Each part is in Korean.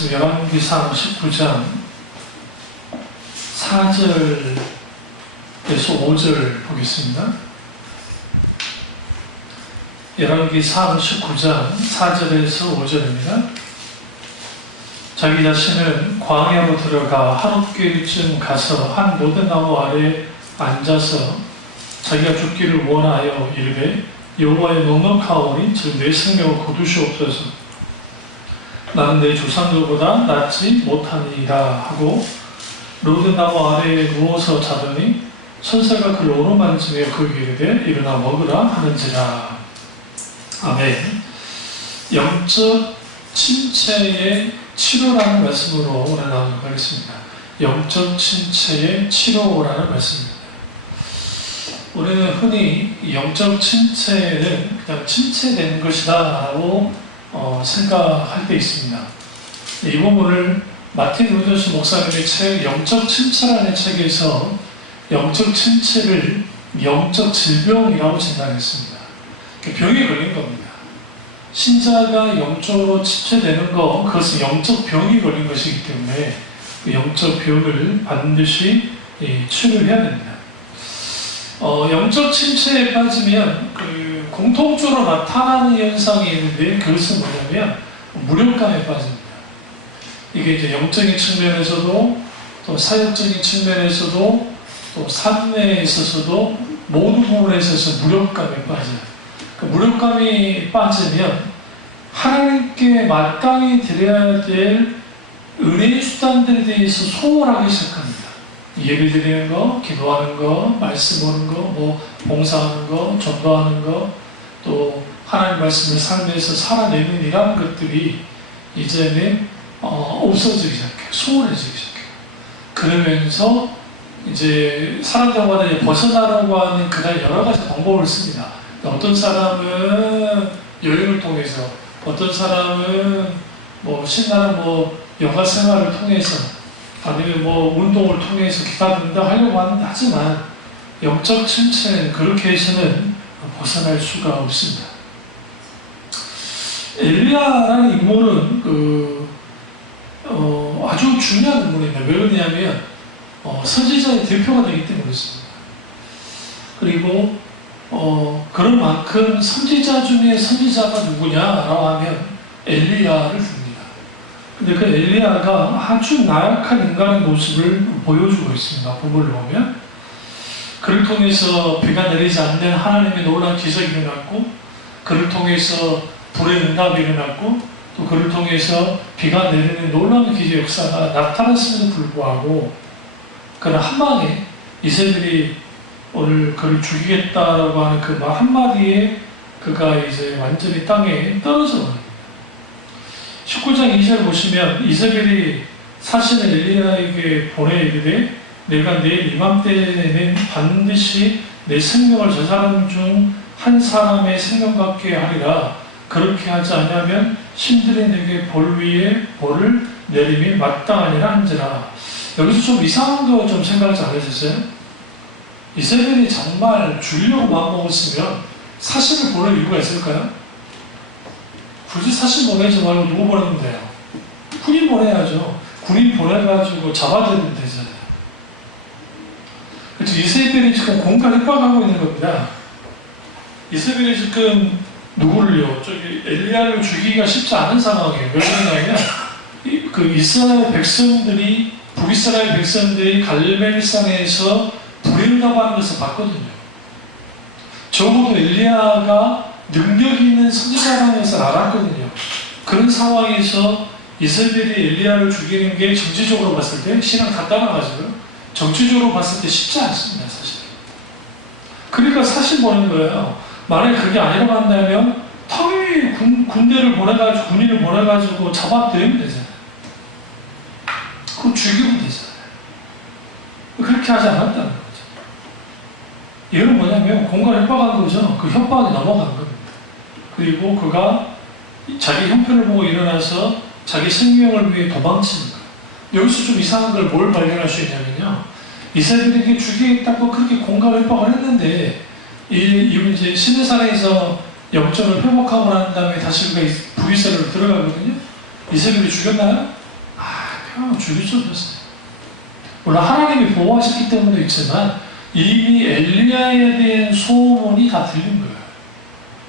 말씀 열왕기상 19장 4절에서 5절 보겠습니다. 열왕기상 19장 4절에서 5절입니다. 자기 자신은 광야로 들어가 하룻길쯤 가서 한 모든나무 아래 앉아서 자기가 죽기를 원하여 이르되 여호와의 넉넉하오니 즉 내 생명을 거두시옵소서. 나는 내 조상들보다 낫지 못하니라 하고 로드나무 아래에 누워서 자더니 천사가 그를 오르만지며 그에게 이르되 일어나 먹으라 하는지라. 아멘. 영적 침체의 치료라는 말씀으로 오늘 나누도록 하겠습니다. 영적 침체의 치료라는 말씀입니다. 우리는 흔히 영적 침체는 그냥 침체되는 것이다 라고 생각할 때 있습니다. 이 부분을 마틴 루더스 목사님의 책 영적 침체라는 책에서 영적 침체를 영적 질병이라고 진단했습니다. 병에 걸린 겁니다. 신자가 영적으로 침체되는 것, 그것은 영적 병이 걸린 것이기 때문에 그 영적 병을 반드시 치료해야 됩니다. 영적 침체에 빠지면 공통적으로 나타나는 현상이 있는데 그것은 뭐냐면 무력감에 빠집니다. 이게 이제 영적인 측면에서도 또 사역적인 측면에서도 또 삶에 있어서도 모든 부분에 있어서 무력감에 빠져요. 그 무력감이 빠지면 하나님께 마땅히 드려야 될 은혜의 수단들에 대해서 소홀하기 시작합니다. 예배 드리는 거, 기도하는 거, 말씀 보는 거, 뭐 봉사하는 거, 전도하는 거, 또 하나님 말씀을 삶에서 살아내는 이런 것들이 이제는 없어지기 시작해요. 소홀해지기 시작해요. 그러면서 이제 사람들마다 벗어나려고 하는 그날 여러 가지 방법을 씁니다. 어떤 사람은 여행을 통해서, 어떤 사람은 뭐 신나는 여가 생활을 통해서, 아니면 운동을 통해서 기타든다 하려고 하지만 영적 침체는 그렇게 해서는 벗어날 수가 없습니다. 엘리야라는 인물은 아주 중요한 인물입니다. 왜 그러냐면 선지자의 대표가 되기 때문에 그렇습니다. 그리고 그런 만큼 선지자 중에 선지자가 누구냐라고 하면 엘리야를 부릅니다. 근데 그 엘리야가 아주 나약한 인간의 모습을 보여주고 있습니다. 본문을 보면 그를 통해서 비가 내리지 않는 하나님의 놀라운 기적이 일어났고, 그를 통해서 불의 응답이 일어났고, 또 그를 통해서 비가 내리는 놀라운 기적 역사가 나타났음에도 불구하고 그는 한방에 이세벨이 오늘 그를 죽이겠다라고 하는 그 말 한마디에 그가 이제 완전히 땅에 떨어져 버립니다. 19장 2절 보시면 이세벨이 사신을 엘리야에게 보내 이르되 내가 내일 이맘때에는 반드시 내 생명을 저 사람 중 한 사람의 생명 같게 하리라. 그렇게 하지 않으면 신들이 내게 벌 위에 벌을 내림이 마땅하니라 한지라. 여기서 좀 이상한 거 좀 생각 잘 해주세요. 이세벨이 정말 죽이려고 마음먹었으면 사신을 보낼 이유가 있을까요? 굳이 사신 보내지 말고 누구 보내면 돼요? 군인 보내야죠. 군인 보내가지고 잡아들이면 되잖아요. 그래서 이세벨이 지금 공간 협박하고 있는 겁니다. 이세벨이 지금 누구를요? 저기 엘리야를 죽이기가 쉽지 않은 상황이에요. 왜 그러냐면 그 이스라엘 백성들이, 북이스라엘 백성들이 갈멜산에서 불행하다는 것을 봤거든요. 적어도 엘리야가 능력 있는 선지자라는 것을 알았거든요. 그런 상황에서 이세벨이 엘리야를 죽이는 게 정치적으로 봤을 때 신앙 다 따라가지고요. 정치적으로 봤을 때 쉽지 않습니다, 사실. 그러니까 사실 보는 거예요. 만약에 그게 아니라고 한다면 당연히 군대를 보내가지고, 군인을 보내가지고 잡아들이면 되잖아요. 그거 죽이면 되잖아요. 그렇게 하지 않았다는 거죠. 이건 뭐냐면 공간 협박한 거죠. 그 협박이 넘어간 겁니다. 그리고 그가 자기 형편을 보고 일어나서 자기 생명을 위해 도망치는 거예요. 여기서 좀 이상한 걸 뭘 발견할 수 있냐면요. 이세벨에게 죽이겠다고 그렇게 공간 협박을 했는데 이제 시내산에서 영적을 회복하고 난 다음에 다시 그가 북이스라엘로 들어가거든요. 이세벨이 죽였나요? 그냥 죽일 수 없었어요. 물론 하나님이 보호하셨기 때문에 있지만 이미 엘리야에 대한 소문이 다 들린 거예요.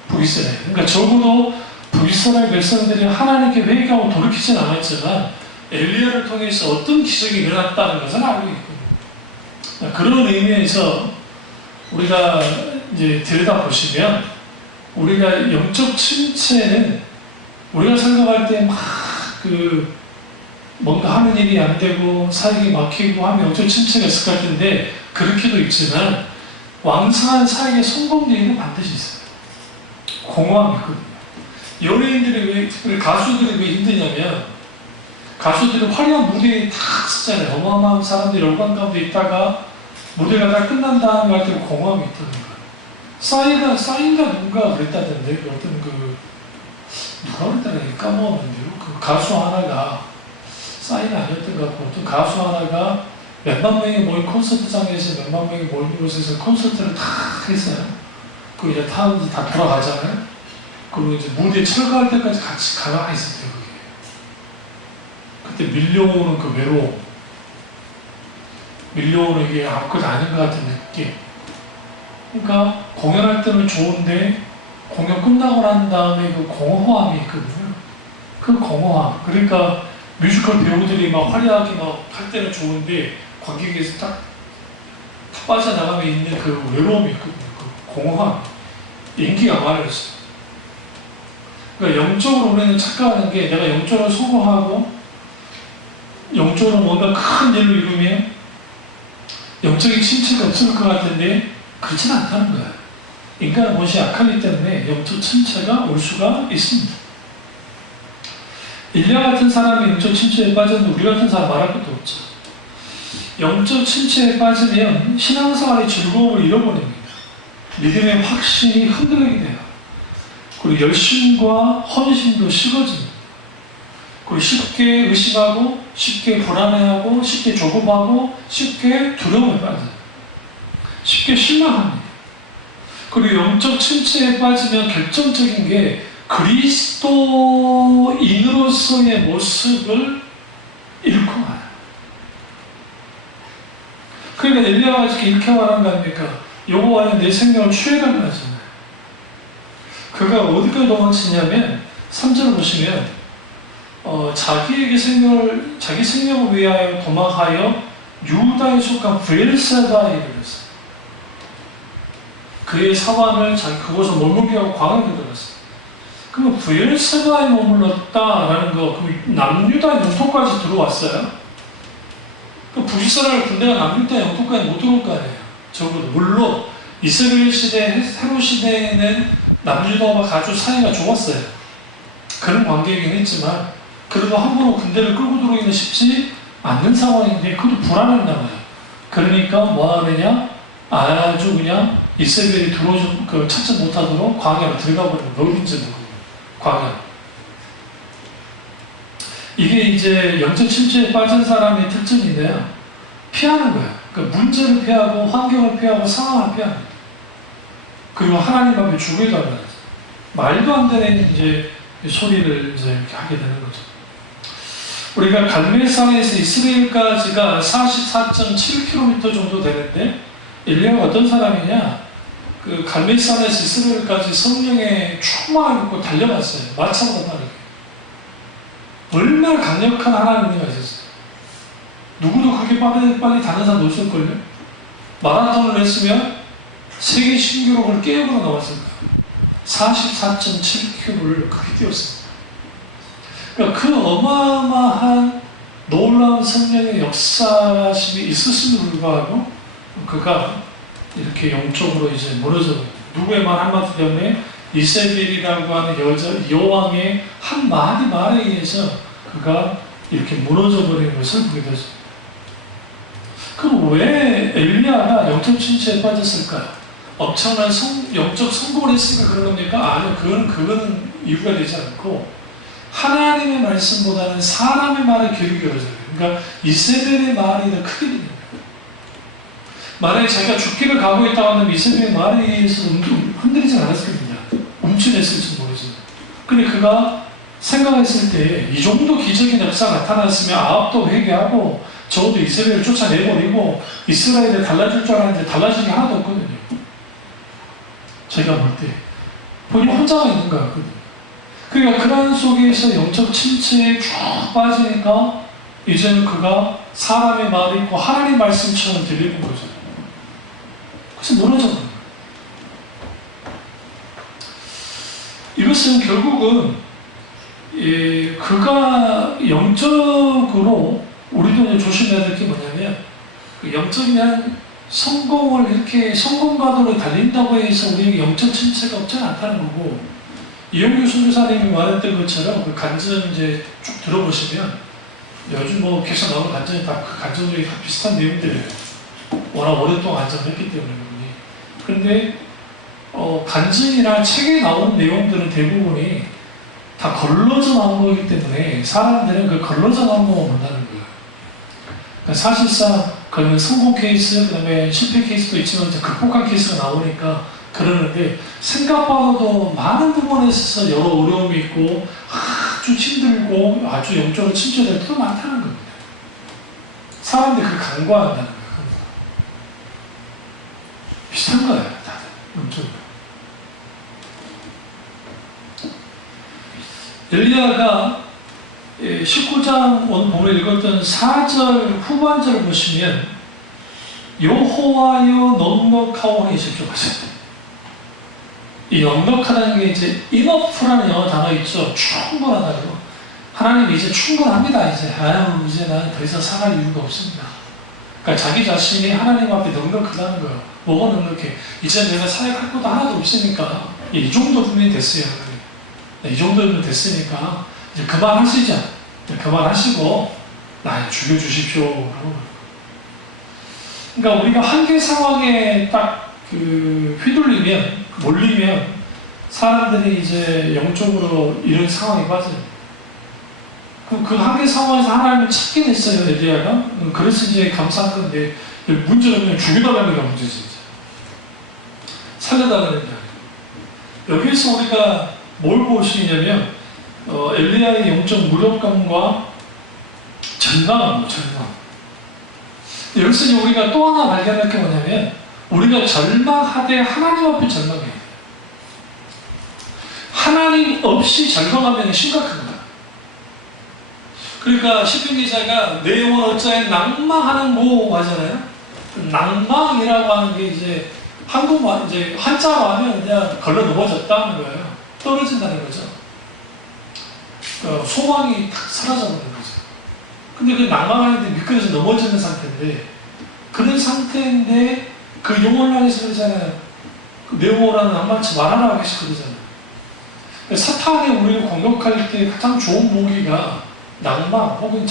북이스라엘. 그러니까 적어도 북이스라엘 백성들이 하나님께 회개하고 돌이키진 않았지만 엘리야를 통해서 어떤 기적이 일어났다는 것을 알고 있거든요. 그런 의미에서 우리가 이제 들여다보시면 우리가 영적 침체는 우리가 생각할 때 막 뭔가 하는 일이 안 되고 사역이 막히고 하면 영적 침체가 있을 것 같은데 그렇게도 있지만 왕성한 사역의 성공되기는 반드시 있어요. 공허함이 있거든요. 연예인들이 특별히 가수들이 왜 힘드냐면 가수들이 화려한 무대에 탁 쓰잖아요. 어마어마한 사람들이 열광 가운데 있다가 무대가 다 끝난 다음에 할 때 공허함이 있다는 거예요. 싸인가 누군가 그랬다던데 누가 그랬다는 까먹었는데요. 그 가수 하나가 싸이는 아니었던 것 같고 어떤 가수 하나가 몇만 명이 모인 콘서트장에서 몇만 명이 모인 곳에서 콘서트를 다 했어요. 그 이제 타운도 다 돌아가잖아요. 그리고 이제 무대에 철거할 때까지 같이 가만히 있었대요. 그때 밀려오는 그 외로움, 밀려오는 이게 아무것도 아닌 것 같은 느낌. 그러니까 공연할 때는 좋은데 공연 끝나고 난 다음에 그 공허함이 있거든요. 그 공허함. 그러니까 뮤지컬 배우들이 막 화려하게 막 할 때는 좋은데 관객에서 딱 빠져나가면 있는 그 외로움이 있거든요. 그 공허함. 인기가 많아졌어요. 그러니까 영적으로 우리는 착각하는 게 내가 영적으로 성공하고 영적으로 뭔가 큰 일을 이루면 영적인 침체가 없을 것 같은데 그렇지는 않다는 거예요. 인간은 본시 약하기 때문에 영적 침체가 올 수가 있습니다. 엘리야 같은 사람이 영적 침체에 빠졌는데 우리 같은 사람 말할 것도 없죠. 영적 침체에 빠지면 신앙생활의 즐거움을 잃어버립니다. 믿음의 확신이 흔들리게 돼요. 그리고 열심과 헌신도 식어집니다. 그리고 쉽게 의심하고 쉽게 불안해하고 쉽게 조급하고 쉽게 두려움에 빠져요. 쉽게 실망합니다. 그리고 영적 침체에 빠지면 결정적인 게 그리스도인으로서의 모습을 잃고 가요. 그러니까 엘리야가 이렇게 말한 거 아닙니까? 여호와는 내 생명을 취해가는 하잖아요. 그가 어디까지 도망치냐면 3절을 보시면 자기 생명을 위하여 도망하여 유다에 속한 브엘세바에 이르렀어요. 그의 사환을 그곳을 머물게 하고 광야에 들어갔어요. 그러면 브엘세바에 머물렀다라는 거, 그럼 남유다 영토까지 들어왔어요. 그 북이스라엘 군대가 남유다 영토까지 못 들어올 거 아니에요. 적어도 물론 이스라엘 시대, 헤롯 시대에는 남유다와 아주 사이가 좋았어요. 그런 관계이긴 했지만 그래도 함부로 군대를 끌고 들어오기는 쉽지 않는 상황인데 그것도 불안했나 봐요. 그러니까 뭐 하느냐? 아주 그냥 이스라엘이 찾지 못하도록 광야로 들어가 버리는 어딘지 모르고 광야. 이게 이제 영적 침체에 빠진 사람의 특징인데요. 피하는 거예요. 그러니까 문제를 피하고 환경을 피하고 상황을 피합니다. 그리고 하나님 앞에 죽으려고 하죠. 말도 안 되는 이제 소리를 이제 이렇게 하게 되는 거죠. 우리가 갈멜산에서 이스라엘까지가 44.7km 정도 되는데 엘리야가 어떤 사람이냐? 그 갈멜산에서 이스라엘까지 성령의 충만을 입고 달려갔어요. 마차보다 빠르게. 얼마나 강력한 하나님이 있었어요. 누구도 그렇게 빨리 다른 사람 없을걸요? 마라톤을 했으면 세계 신기록을 깨우고 나왔을 거예요. 44.7km를 그렇게 뛰었습니다. 그러니까 그 어마어마한 놀라운 성령의 역사심이 있었음에도 불구하고 그가 이렇게 영적으로 이제 무너져 누구의 말 한마디 때문에 이세벨이라고 하는 여왕의 한마디 말에 의해서 그가 이렇게 무너져 버리는 것을 보게 되죠. 그럼 왜 엘리야가 영적 침체에 빠졌을까요? 엄청난 영적 성공을 했으니까 그런 겁니까? 아니요, 그거는 이유가 되지 않고 하나님의 말씀보다는 사람의 말에 귀를 기울여져요. 그러니까 이세벨의 말이 더 크게 들려요. 만약에 자기가 죽기를 각오했다고 하면 이세벨의 말에 의해서 흔들리지 않았을 겁니다. 움츠렸을지 모르지만. 근데 그가 생각했을 때 이 정도 기적인 역사가 나타났으면 아합도 회개하고 적어도 이스라엘을 쫓아내버리고 이스라엘이 달라질 줄 알았는데 달라진 게 하나도 없거든요. 제가 볼 때 본인 혼자가 있는 것 같거든요. 그러니까 그런 속에서 영적 침체에 쭉 빠지니까 이제는 그가 사람의 말이 있고 하나님의 말씀처럼 들리는 거죠. 그래서 무너져 버려요. 이것은 결국은 그가 영적으로 우리도 이제 조심해야 될 게 뭐냐면 그 영적인 성공을 이렇게 성공가도로 달린다고 해서 우리에게 영적 침체가 없지는 않다는 거고, 이용규 선교사님이 말했던 것처럼 그 간증 이제 쭉 들어보시면 요즘 뭐 계속 나오는 간증이 다 그 간증들이 다 비슷한 내용들이에요. 워낙 오랫동안 간증을 했기 때문에. 그런데 간증이나 책에 나오는 내용들은 대부분이 다 걸러져 나온 거기 때문에 사람들은 그 걸러져 나온 거만 본다는 거예요. 그러니까 사실상 그러면 성공 케이스, 그 다음에 실패 케이스도 있지만 이제 극복한 케이스가 나오니까 그러는데, 생각보다도 많은 부분에 있어서 여러 어려움이 있고 아주 힘들고 아주 영적으로 침체될 때도 많다는 겁니다. 사람들이 그 간과한다는 거예요. 비슷한 거예요, 다들. 영적으로. 엘리야가 19장 오늘 보면 읽었던 4절 후반절을 보시면 여호와여 넉넉하오니 집중하세요. 이 넉넉하다는 게 이제 enough라는 영어 단어 있죠. 충분하다는 거. 하나님 이제 충분합니다. 이제 난 더 이상 살아갈 이유가 없습니다. 그러니까 자기 자신이 하나님 앞에 넉넉하다는 거예요. 뭐가 넉넉해? 이제 내가 사역할 것도 하나도 없으니까 이 정도면 됐어요. 이 정도면 됐으니까 이제 그만하시죠. 그만하시고 나 죽여주십시오. 그러니까 우리가 한계 상황에 딱 휘둘리면, 몰리면 사람들이 이제 영적으로 이런 상황에 빠져요. 그 한계 상황에서 하나님을 찾긴 했어요, 엘리야가. 그래서 이제 감사한 건데, 문제는 그냥 죽여달라는 게 문제지. 살려달라는 게 아니에요. 여기서 우리가 뭘 볼 수 있냐면, 엘리야의 영적 무력감과 절망. 여기서 우리가 또 하나 발견할 게 뭐냐면, 우리가 절망하되 하나님 앞에 절망해야 돼요. 하나님 없이 절망하면 심각한 거다. 그러니까 시편 기자가 내 영혼 어찌하여 낭망하는 모 하잖아요. 낭망이라고 하는 게 이제 한국말 이제 한자로 하면 그냥 걸러 넘어졌다는 거예요. 떨어진다는 거죠. 소망이 탁 사라져버리는 거죠. 근데 그 낭망하는데 미끄러져 넘어지는 상태인데, 그런 상태인데 그 영혼을 향해서 그러잖아요. 내 영혼은 낭만치 말하라 하겠어 그러잖아요. 사탄이 우리를 공격할 때 가장 좋은 무기가 낭망 혹은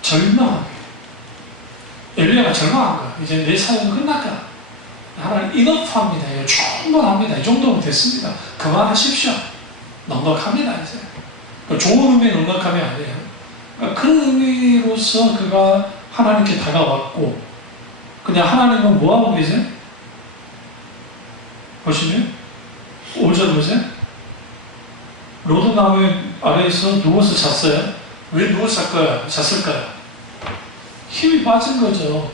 절망하게. 엘리야가 절망한 거야. 이제 내 사역은 끝났다. 하나님 인업합니다. 충분합니다. 이 정도면 됐습니다. 그만하십시오. 넉넉합니다. 이제. 그러니까 좋은 의미의 넉넉함이 아니에요. 그러니까 그런 의미로서 그가 하나님께 다가왔고, 그냥 하나님은 뭐하고 계세요? 보시면 5절 보세요. 로드나무 아래에서 누워서 잤어요. 왜 누워서 잤을까요? 힘이 빠진 거죠.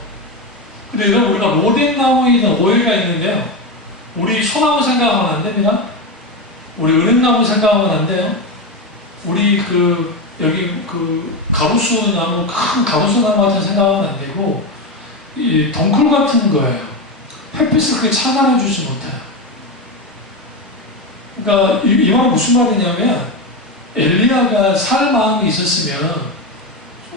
근데 여러분, 우리가 로뎀나무에 있는 오해가 있는데요, 우리 소나무 생각하면 안 됩니다. 우리 은행나무 생각하면 안 돼요. 우리 여기 가로수 나무, 큰 가로수 나무 같은 생각하면 안 되고, 이 덩쿨 같은 거예요. 햇빛을 그렇게 차단해주지 못해요. 그러니까 이 말은 무슨 말이냐면, 엘리야가 살 마음이 있었으면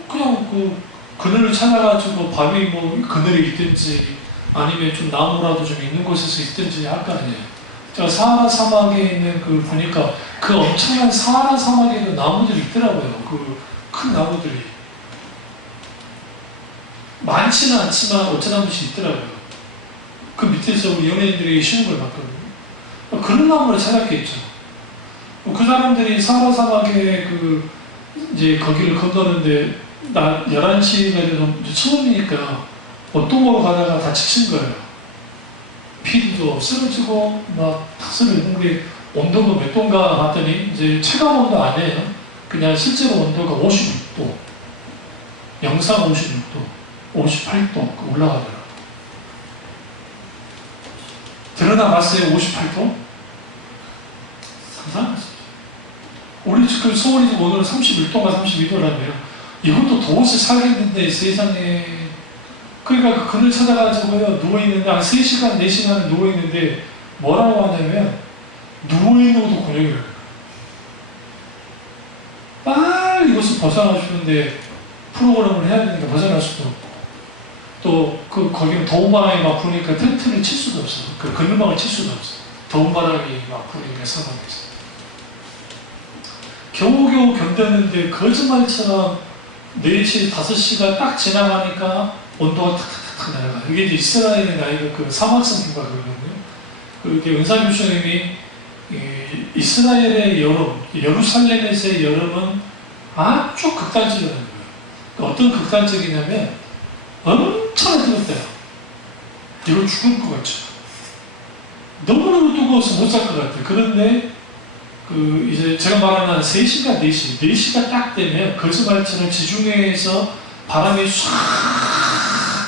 그냥 그늘을 찾아가지고 밤이 그늘이 있든지 아니면 좀 나무라도 좀 있는 곳에서 있든지 할 거 아니에요. 제가 사하라 사막에 있는 보니까 그 엄청난 사하라 사막에도 나무들이 있더라고요. 큰 나무들이. 많지는 않지만 어쩌다 한 번씩 있더라고요. 그 밑에서 우리 연예인들이 쉬는 걸 봤거든요. 그런 나무를 찾았겠죠. 그 사람들이 사하라 사막에 이제 거기를 건너는데 11시가 돼서 처음이니까 어떤 거로 가다가 다 지친 거예요. 피디도 쓰러지고 막 쓰러지는 게 온도가 몇 도인가 봤더니 이제 체감 온도 아니에요. 그냥 실제로 온도가 56도, 영상 56도, 58도 올라가더라고요. 드러나 봤어요, 58도? 상상하시죠? 우리 지금 서울이 오늘 31도가 32도라며요. 이것도 도무지 살겠는데 세상에. 그러니까 그 그늘 찾아가지고요, 누워있는데 한 3시간, 4시간 누워있는데 뭐라고 하냐면 누워있는 것도 곤욕이라고. 빨리 이것을 벗어나고 싶은데 프로그램을 해야 되니까 벗어날 수도 없고, 또 거기는 더운 바람이 막 부니까 텐트를 칠 수도 없어. 그 그늘막을 칠 수도 없어. 더운 바람이 막 부니까 상황에서 겨우겨우 견뎠는데 거짓말처럼 4시, 5시가 딱 지나가니까 온도가 탁탁탁 내려가. 이게 이제 이스라엘의 나이가 그 사막성인가 그러거든요. 그게 은사교수님이 이스라엘의 여름, 예루살렘에서의 여름은 아주 극단적이라는 거예요. 그러니까 어떤 극단적이냐면 엄청 뜨겁대요. 이거 죽을 것 같죠. 너무너무 뜨거워서 못 살 것 같아요. 그런데 이제 제가 말하는 3시가 4시, 4시가 딱 되면 거짓말처럼 지중해에서 바람이 唰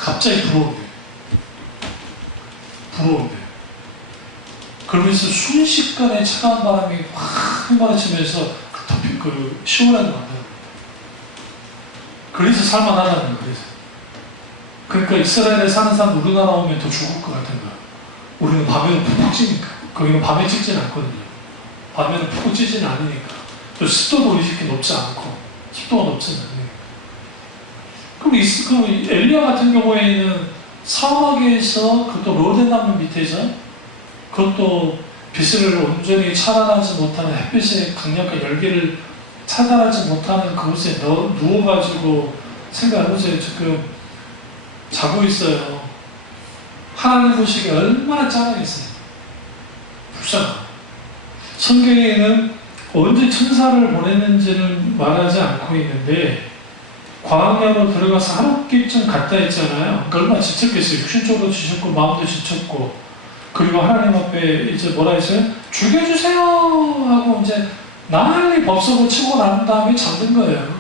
갑자기 불어온대요. 불어온대요. 그러면서 순식간에 차가운 바람이 확 휘몰아치면서 시원하게 만들어요. 그래서 살만하다는 거예요. 그러니까 이스라엘에 사는 사람 우리나라 오면 더 죽을 것 같은 거야. 우리는 밤에는 푹푹 찌니까. 거기는 밤에 찌진 않거든요. 밤에는 푹푹 찌진 않으니까. 또 습도도 이렇게 높지 않고, 습도가 높지는 않으니까. 그럼 엘리야 같은 경우에는 사막에서, 그것도 로데나무 밑에서, 그것도 빛을 온전히 차단하지 못하는 햇빛의 강력한 열기를 차단하지 못하는 그곳에 누워가지고 생각해보세요. 지금 자고 있어요. 하나님 보시기에 얼마나 짠하겠어요. 불쌍하고. 성경에는 언제 천사를 보냈는지는 말하지 않고 있는데 광야로 들어가서 하룻길쯤 갔다 했잖아요. 그러니까 얼마나 지쳤겠어요. 육신적으로 지쳤고 마음도 지쳤고, 그리고 하나님 앞에 이제 뭐라 했어요? 죽여주세요 하고 이제 난리 법석을 치고 난 다음에 잠든 거예요.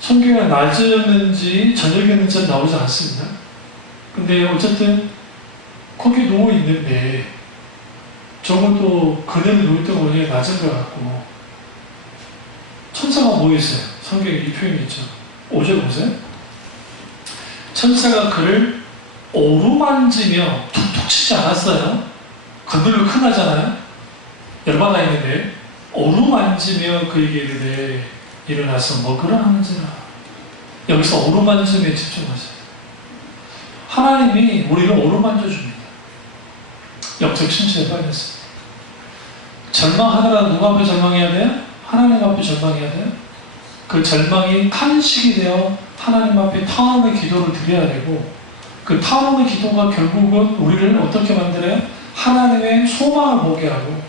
성경에 낮이었는지 저녁이었는지 나오지 않습니다. 근데 어쨌든 거기 누워 있는데 적어도 그대로 누웠던 거에 낮은 것 같고, 천사가 뭐 했어요? 성경에 이 표현이 있죠. 5절 보세요. 천사가 그를 오루만지며 툭툭 치지 않았어요. 건들면 큰일 나잖아요. 열받아 있는데 오루만지며 그에게 이르되 일어나서 먹으라 하는지라. 여기서 오루만짐에 집중하세요. 하나님이 우리를 오루만져줍니다. 영적 침체에 빠졌어요. 절망하더라도 누가 앞에 절망해야 돼요? 하나님 앞에 절망해야 돼요. 그 절망이 탄식이 되어 하나님 앞에 타원의 기도를 드려야 되고, 그 타원의 기도가 결국은 우리를 어떻게 만들어요? 하나님의 소망을 보게 하고,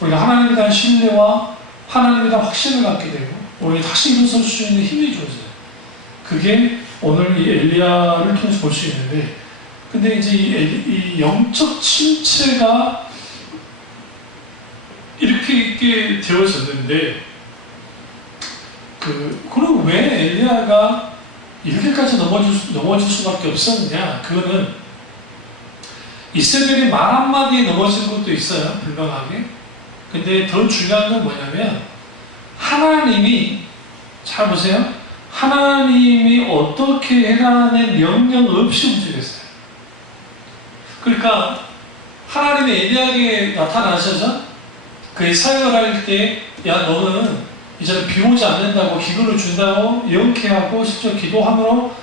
우리가 하나님에 대한 신뢰와 하나님에 대한 확신을 갖게 되고, 우리가 다시 일어설 수 있는 힘이 주어져요. 그게 오늘 이 엘리야를 통해서 볼 수 있는데, 근데 이제 이 영적 침체가 이렇게 있게 되어졌는데, 그럼 왜 엘리야가 이렇게까지 넘어질 수밖에 없었느냐? 그거는 이세벨이 말 한마디에 넘어진 것도 있어요, 분명하게. 근데 더 중요한 건 뭐냐면, 하나님이, 잘 보세요. 하나님이 어떻게 해라는 명령 없이 움직였어요. 그러니까 하나님이 엘리야에게 나타나셔서 그의 사역을 할 때, 야 너는 이제는 비 오지 않는다고 기근을 준다고 영케하고 직접 기도함으로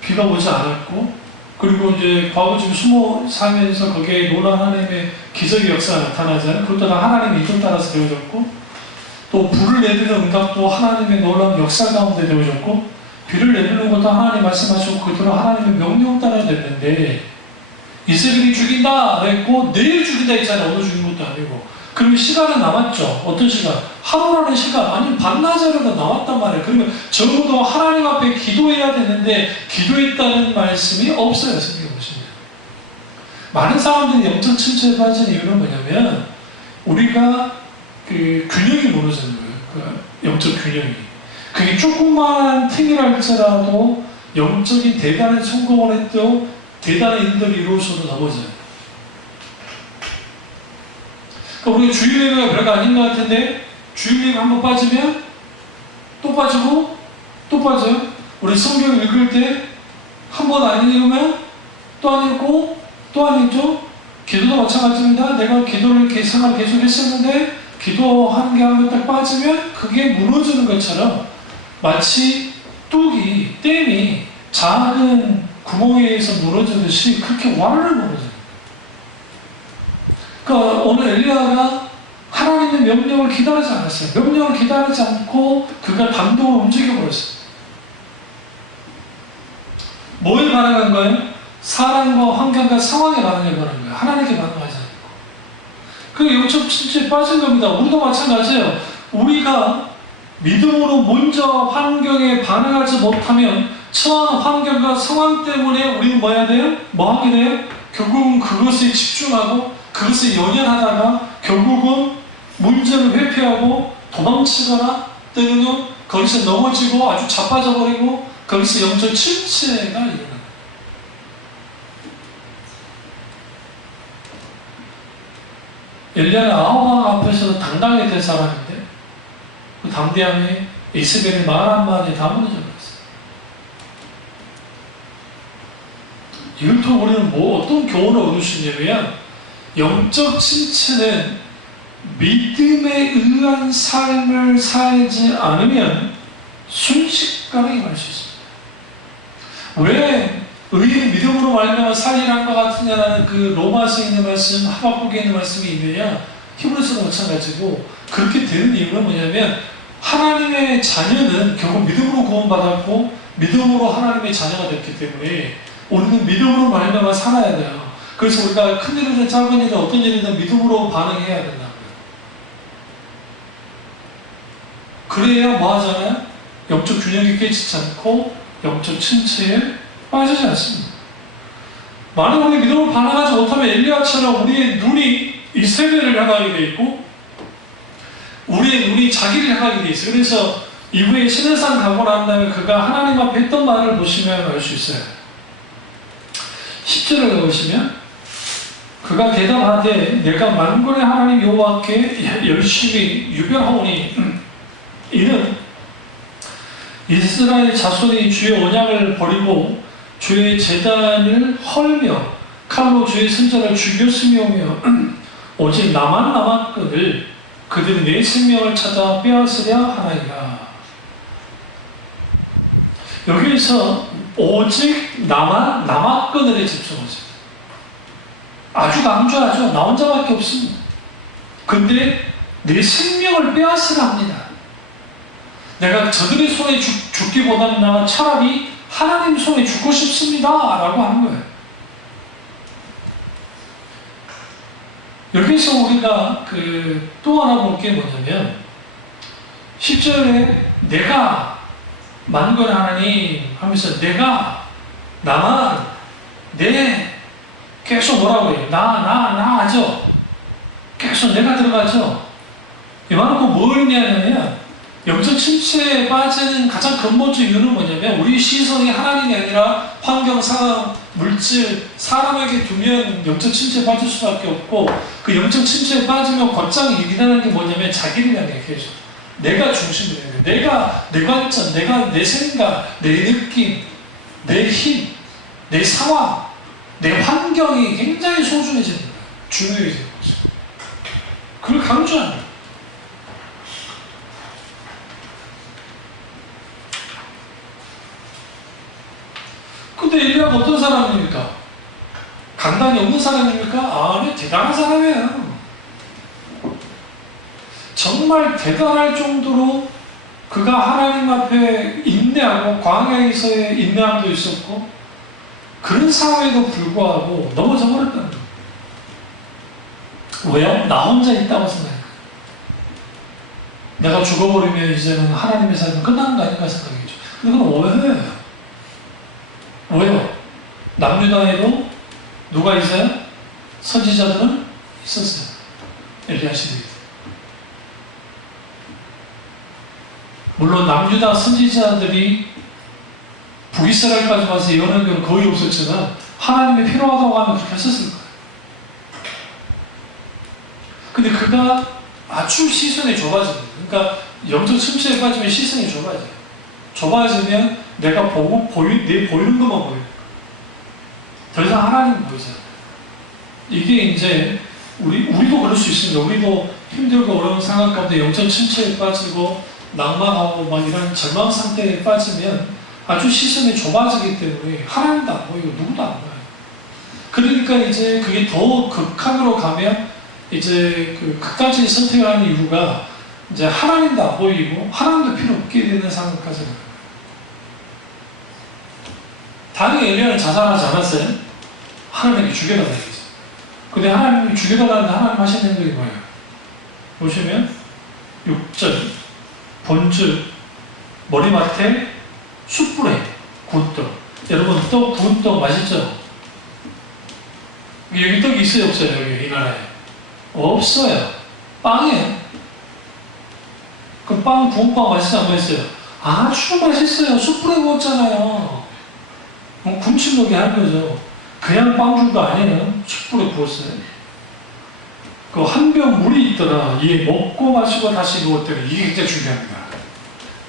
비가 오지 않았고, 그리고 이제 과부집에 숨어 살면서 거기에 놀란 하나님의 기적의 역사가 나타나잖아요. 그것도 다 하나님의 이동 따라서 되어졌고, 또 불을 내리는 응답도 하나님의 놀라운 역사 가운데 되어졌고, 비를 내리는 것도 하나님 말씀하시고 그대로 하나님의 명령 따라 됐는데, 이세벨이 죽인다 했고 내일 죽인다 했잖아요. 오늘 죽인 것도 아니고. 그러면 시간은 남았죠. 어떤 시간? 하루라는 시간, 아니면 반나절이라도 남았단 말이에요. 그러면 적어도 하나님 앞에 기도해야 되는데 기도했다는 말씀이 없어요. 성경에 보시면. 많은 사람들이 영적 침체에 빠진 이유는 뭐냐면 우리가 그 균형이 무너지는 거예요. 그 영적 균형이. 그게 조그만 틈이라 할지라도 영적인 대단한 성공을 해도 대단한 일들이 이루어져도 넘어져요. 그러니까 우리가 주일예배가 별거 아닌 것 같은데 주일예배 한번 빠지면 또 빠지고 또 빠져요. 우리 성경 읽을 때 한 번 안 읽으면 또 안 읽고 또 안 읽죠. 기도도 마찬가지입니다. 내가 기도를 생활 계속 했었는데 기도하는 게 한 번 딱 빠지면 그게 무너지는 것처럼 마치 뚝이 댐이 작은 구멍에 의해서 무너지듯이 그렇게 와르르 무너져요. 그러니까 오늘 엘리야가 하나님의 명령을 기다리지 않았어요. 명령을 기다리지 않고 그가 단독으로 움직여버렸어요. 뭐에 반응한 거예요? 사람과 환경과 상황에 반응해 버린 거예요. 하나님께 반응하지 않고. 그게 영적 침체에 빠진 겁니다. 우리도 마찬가지예요. 우리가 믿음으로 먼저 환경에 반응하지 못하면 처한 환경과 상황 때문에 우리는 뭐 해야 돼요? 뭐 하게 돼요? 결국은 그것에 집중하고 그것에 연연하다가 결국은 문제를 회피하고 도망치거나 때로는 거기서 넘어지고 아주 자빠져버리고 거기서 영적 침체가 일어나요. 엘리야는 아합 앞에서 당당하게 된 사람인데 그 담대함에 이스벨의 말 한마디에 다 무너져 버렸어요. 이걸 통해 우리는 어떤 교훈을 얻을 수 있냐면 영적 침체는 믿음에 의한 삶을 살지 않으면 순식간에 임할 수 있습니다. 왜 의인은 믿음으로 말미암아 살리라는 것 같으냐라는 그 로마서에 있는 말씀, 하박국에 있는 말씀이 있느냐? 히브리서도 마찬가지고 그렇게 되는 이유는 뭐냐면 하나님의 자녀는 결국 믿음으로 구원받았고 믿음으로 하나님의 자녀가 됐기 때문에 우리는 믿음으로 말미암아 살아야 돼요. 그래서 우리가 큰 일이든 작은 일이든 어떤 일이든 믿음으로 반응해야 된다고요. 그래야 뭐 하잖아요? 영적 균형이 깨지지 않고 영적 침체에 빠지지 않습니다. 만약 우리 믿음으로 반응하지 못하면 엘리야처럼 우리의 눈이 이 세대를 향하게 돼 있고 우리의 눈이 자기를 향하게 돼 있어요. 그래서 이후에 시내산 가고 난 다음에 그가 하나님 앞에 했던 말을 보시면 알 수 있어요. 10절을 보시면 그가 대답하되 내가 만군의 하나님 여호와께 열심히 유별하오니 이는 이스라엘 자손이 주의 언약을 버리고 주의 제단을 헐며 칼로 주의 선자를 죽였으며며 오직 나만 남았거늘 그들이 내 생명을 찾아 빼앗으려 하나이다. 여기에서 오직 나만 남았거늘에 집중하죠. 아주 강조하죠. 나 혼자밖에 없습니다. 근데 내 생명을 빼앗으려 합니다. 내가 저들의 손에 죽기보다는 나 차라리 하나님 손에 죽고 싶습니다. 라고 하는 거예요. 여기서 우리가 또 하나 볼 게 뭐냐면 10절에 내가 만군 하나님 하면서 내가 나만 계속 뭐라고 해요? 나 하죠. 계속 내가 들어가죠. 이만큼 뭘 의미하냐면 영적 침체에 빠지는 가장 근본적 이유는 뭐냐면 우리 시선이 하나님이 아니라 환경, 상황, 물질, 사람에게 두면 영적 침체에 빠질 수밖에 없고 그 영적 침체에 빠지면 곧장 일어나는 게 뭐냐면 자기를 향해 계속 내가 중심이 되는 거예요. 내가 내 관점, 내가 내 생각, 내 느낌, 내 힘, 내 상황, 내 환경이 굉장히 소중해지는 거예요. 중요해지는 거죠. 그걸 강조하는 거예요. 근데 엘리야가 어떤 사람입니까? 강단이 없는 사람입니까? 아니, 대단한 사람이에요. 정말 대단할 정도로 그가 하나님 앞에 인내하고 광야에서의 인내함도 있었고 그런 상황에도 불구하고 넘어져 버렸다는 거예요. 왜요? 나 혼자 있다고 생각해요. 내가 죽어버리면 이제는 하나님의 삶은 끝나는 거 아닌가 생각이죠. 근데 그건 오해예요. 왜요? 남유다에도 누가 있어요? 선지자들은 있었어요. 엘리야 시대에. 물론 남유다 선지자들이 북이스라엘까지 와서 예언한 경우는 거의 없었지만 하나님이 필요하다고 하면 그렇게 했었을 거예요. 근데 그가 아주 시선이 좁아집니다. 그러니까 영적 침체에 빠지면 시선이 좁아져요. 좁아지면 내가 보고 내 보이는 것만 보여요. 더 이상 하나님 보이잖아요. 이게 이제 우리도 그럴 수 있습니다. 우리도 힘들고 어려운 상황 가운데 영적 침체에 빠지고 낭만하고 막 이런 절망 상태에 빠지면 아주 시선이 좁아지기 때문에 하나님도 안 보이고 누구도 안 보여요. 그러니까 이제 그게 더 극한으로 가면 이제 그 극단적인 선택을 하는 이유가 이제 하나님도 안 보이고 하나님도 필요 없게 되는 상황까지 가요. 당연히 엘리야는 자살하지 않았어요. 하나님에게 죽여달라는 얘기죠. 근데 하나님이 죽여달라는데 하나님 하시는 행동이 뭐예요? 보시면 6절 본즉 머리맡에 숯불에 구운 떡. 여러분 구운 떡 맛있죠? 여기 떡이 있어요 없어요? 여기 이 나라에 없어요. 빵이에요. 그 빵 구운 빵 맛있어 안 맛있어요? 아주 맛있어요. 숯불에 구웠잖아요. 군침먹게 한 거죠. 그냥 빵줄도 아니에요. 숯불에 구웠어요. 그 한 병 물이 있더라. 이게 먹고 마시고 다시 누웠더니 이게 굉장히 중요합니다.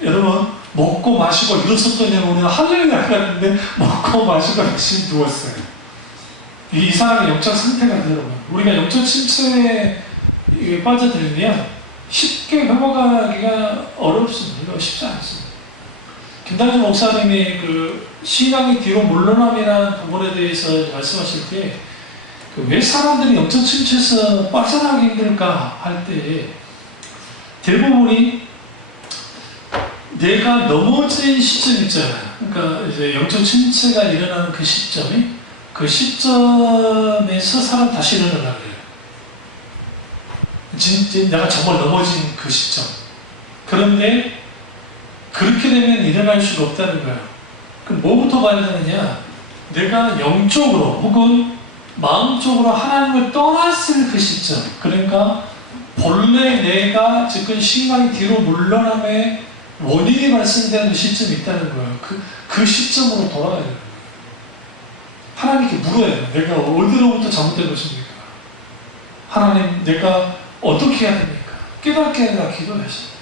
여러분 먹고 마시고 일어섰더니 우리는 하늘에 나갔는데 먹고 마시고 다시 누웠어요. 이 사람의 영적 상태가 여러분 우리가 영적 침체에 빠져들면 쉽게 회복하기가 어렵습니다. 쉽지 않습니다. 김단주 목사님이 그 신앙이 뒤로 물러남이라는 부분에 대해서 말씀하실 때 왜 사람들이 영적 침체에서 빠져나가기 힘들까 할 때 대부분이 내가 넘어진 시점 있잖아요. 그러니까 이제 영적 침체가 일어나는 그 시점이 그 시점에서 사람 다시 일어나려고 해요. 진짜 내가 정말 넘어진 그 시점. 그런데 그렇게 되면 일어날 수가 없다는 거예요. 그럼 뭐부터 봐야 되느냐? 내가 영적으로 혹은 마음적으로 하나님을 떠났을 그 시점. 그러니까 본래 내가 지금 신앙이 뒤로 물러남의 원인이 발생되는 시점이 있다는 거예요. 그 시점으로 돌아가야 돼요. 하나님께 물어야 돼요. 내가 어디로부터 잘못된 것입니까? 하나님, 내가 어떻게 해야 됩니까? 깨닫게 해라 기도하십니다.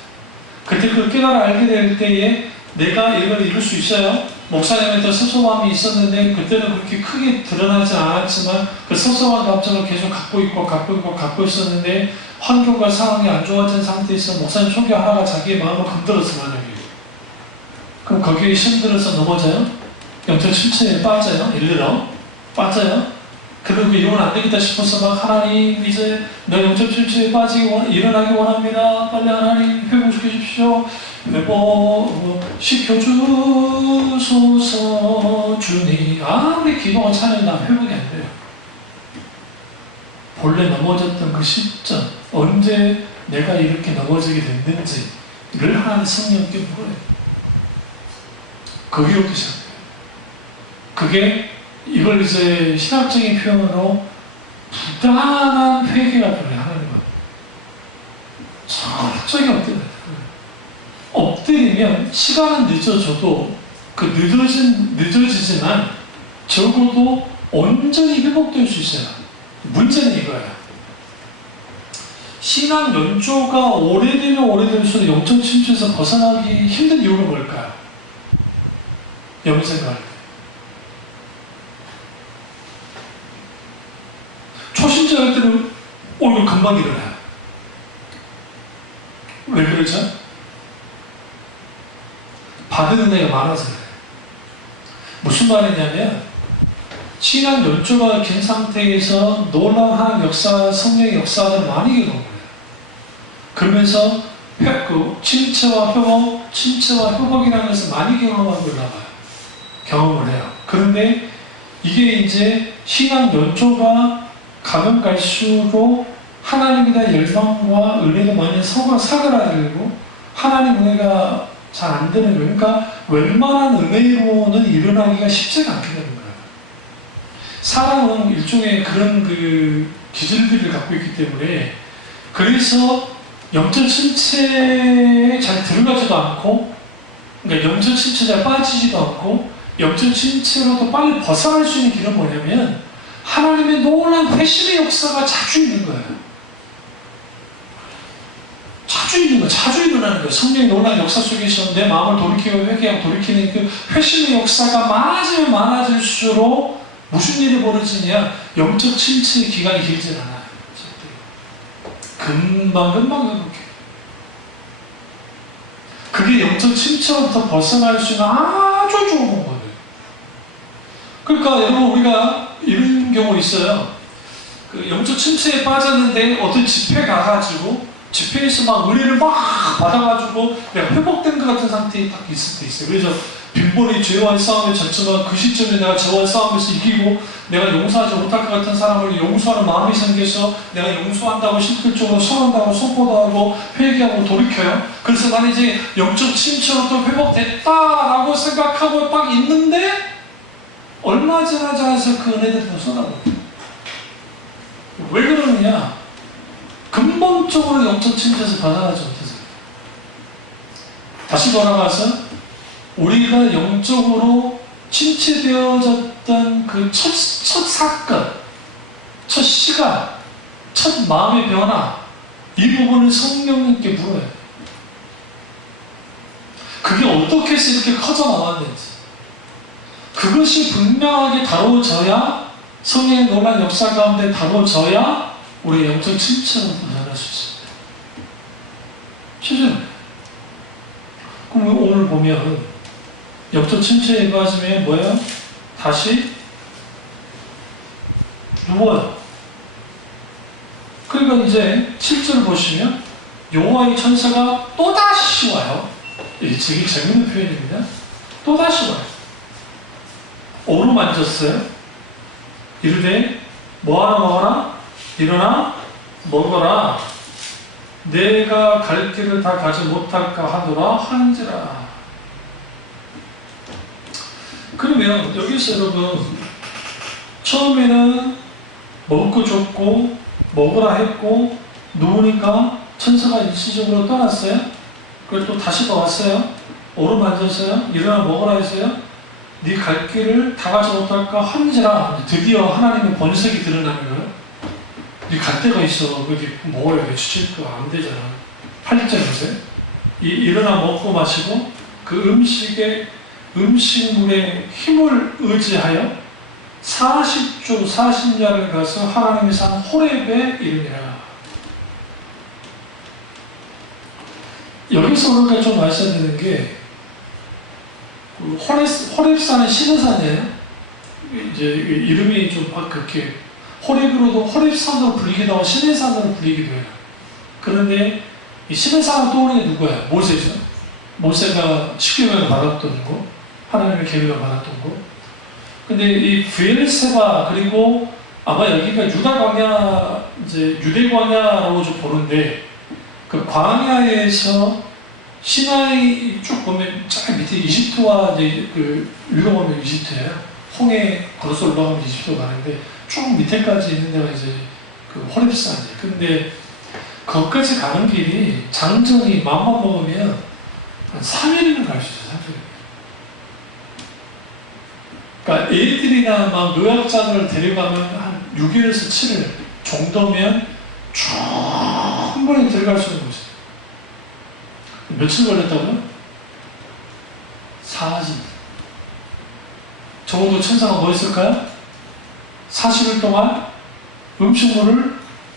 그때 그 깨달아 알게 될 때에 내가 이걸 이룰 수 있어요? 목사님한테 섭섭함이 있었는데 그때는 그렇게 크게 드러나지 않았지만 그 섭섭한 감정을 계속 갖고 있었는데 환경과 상황이 안 좋아진 상태에서 목사님 소개 하나가 자기의 마음을 건드렸어 만약에 그럼 거기에 힘들어서 넘어져요? 영적 침체에 빠져요? 일리로 빠져요? 그리고 이러면 안 되겠다 싶어서 막 하나님 이제 내 영적 침체에 일어나기 원합니다. 빨리 하나님 회복시켜 주십시오. 회복시켜주소서 주님. 아무리 기도가 차면 회복이 안 돼요. 본래 넘어졌던 그 시점, 언제 내가 이렇게 넘어지게 됐는지를 하나님 성령께 물어요. 거기로부터 시작해요. 그게 이걸 이제 신학적인 표현으로 부단한 회개가 필요해요. 하나님은 철저히 엎드리면 시간은 늦어져도 그 늦어지지만 적어도 온전히 회복될 수 있어요. 문제는 이거예요. 신앙 연조가 오래되면 오래될수록 영적 침체에서 벗어나기 힘든 이유가 뭘까요? 여러분 생각할 때 초심자 할 때는 이거 금방 일어나요. 왜 그러죠? 받은 은혜가 많아서 그래요. 무슨 말이냐면 신앙 연조가 긴 상태에서 놀라운 하나님 역사, 성령의 역사들을 많이 겪은 거예요. 그러면서 침체와 회복이라는 것을 많이 경험하고 올라가요. 경험을 해요. 그런데 이게 이제 신앙 연조가 가면 갈수록 하나님에 대한 열망과 은혜가 많이 사그라들고 하나님 은혜가 잘 안 되는 거예요. 그러니까 웬만한 은혜로는 일어나기가 쉽지가 않게 되는 거예요. 사람은 일종의 그런 그 기질들을 갖고 있기 때문에 그래서 영적 침체에 잘 들어가지도 않고 그러니까 영적 침체에 잘 빠지지도 않고 영적 침체로도 빨리 벗어날 수 있는 길은 뭐냐면 하나님의 놀라운 회심의 역사가 자주 있는 거예요. 자주 있는 거예요. 자주 일어나는 거예요. 성령의 놀라운 역사 속에서 내 마음을 돌이키고 회개하고 돌이키는 그 회심의 역사가 많아지면 많아질수록 무슨 일이 벌어지냐? 영적 침체의 기간이 길지 않아요. 금방 회복해요. 그게 영적 침체로부터 벗어날 수 있는 아주 좋은 방법이에요. 그러니까 여러분 우리가 이런 경우 있어요. 그 영적 침체에 빠졌는데 어떤 집회 가가지고 집회에서 막 은혜를 막 받아가지고 내가 회복된 것 같은 상태에 딱 있을 때 있어요. 그래서 빈번히 죄와의 싸움에 졌지만 그 시점에 내가 죄와의 싸움에서 이기고 내가 용서하지 못할 것 같은 사람을 용서하는 마음이 생겨서 내가 용서한다고 실질적으로 선한다고 선포도 하고 회개하고 돌이켜요. 그래서 나는 이제 영적 침체로 또 회복됐다라고 생각하고 딱 있는데 얼마 지나지 않아서 그 은혜들이 벗어나고 왜 그러느냐? 근본적으로 영적 침체에서 벗어나지 못해서 다시 돌아가서 우리가 영적으로 침체되어졌던 그 첫 사건, 첫 시간, 첫 마음의 변화 이 부분을 성령님께 물어요. 그게 어떻게 해서 이렇게 커져 나왔는지 그것이 분명하게 다루어져야 성령의 놀라운 역사 가운데 다루어져야 우리의 영적 침체로 벗어날 수 있습니다. 실제로 그럼 오늘 보면 영적 침체에 빠지면 뭐예요? 다시 누워요. 그러니까 이제 7절 보시면 여호와의 천사가 또다시 와요. 이게 되게 재밌는 표현입니다. 또다시 와요. 어루만졌어요. 이르되 뭐하라 먹어라? 일어나 먹어라. 내가 갈 길을 다 가지 못할까 하더라 하는지라. 그러면 여기서 여러분 처음에는 먹고 줬고 먹으라 했고 누우니까 천사가 일시적으로 떠났어요. 그리고 또 다시 또 왔어요. 어루만졌어요. 일어나 먹으라 했어요. 네 갈 길을 다 가지 못할까 하는지라. 드디어 하나님의 번색이 드러나는 거예요. 네 갈 데가 있어. 그게 먹어야 돼. 주칠 거 안 되잖아. 8절에서 일어나 먹고 마시고 그 음식물의 힘을 의지하여 40주 40야를 가서 하나님의 산 호렙에 이르니라. 여기서 우리가 좀 아셔야 되는 게 호렙산은 신의 산이에요. 이제 이름이 좀 그렇게 호렙으로도 호렙산으로 불리기도 하고 신의 산으로 불리기도 해요. 그런데 이 신의 산을 떠오르는 게 누구예요? 모세죠. 모세가 십계명을 받았던 거, 하나님의 계명을 받았던 거. 근데 이 브엘세바 그리고 아마 여기가 유다 광야 이제 유대 광야라고 좀 보는데 그 광야에서 시나이 쭉 보면 저 밑에 이집트와 이제 그 읽어보면 이집트예요. 홍해 걸어서 올라가면 이집트 가는데 쭉 밑에까지 있는 데가 이제 그 호렙산이에요. 근데 거기까지 가는 길이 장정이 마음만 먹으면 한 3일이면 갈 수 있어요. 3일. 그러니까 애들이나 막 노약자들을 데려가면 한 6일에서 7일 정도면 충분히 들어갈 수 있는 곳이에요. 며칠 걸렸다고요? 40일. 적어도 천사가 뭐 했을까요? 40일 동안 음식물을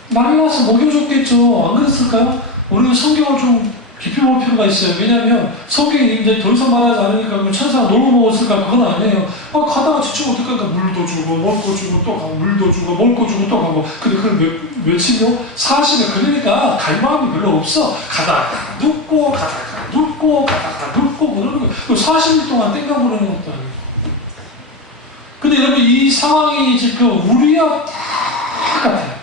날라서 먹여줬겠죠. 안 그랬을까요? 우리는 성경을 좀 깊이 볼 필요가 있어요. 왜냐하면 성경이 이제 더 이상 말하지 않으니까 그 천사가 놀고 먹었을까? 그건 아니에요. 가다가 지치면 어떡할까? 물도 주고 먹고 주고 또 가고 물도 주고 먹고 주고 또 가고. 근데 그걸 며칠요? 40일. 그러니까 갈 마음이 별로 없어. 가다가 눕고 가다가 눕고 가다가 눕고 그러는 거예요. 40일 동안 땡깡 부르는 것도 아니고. 근데 여러분 이 상황이 지금 우리와 똑같아요.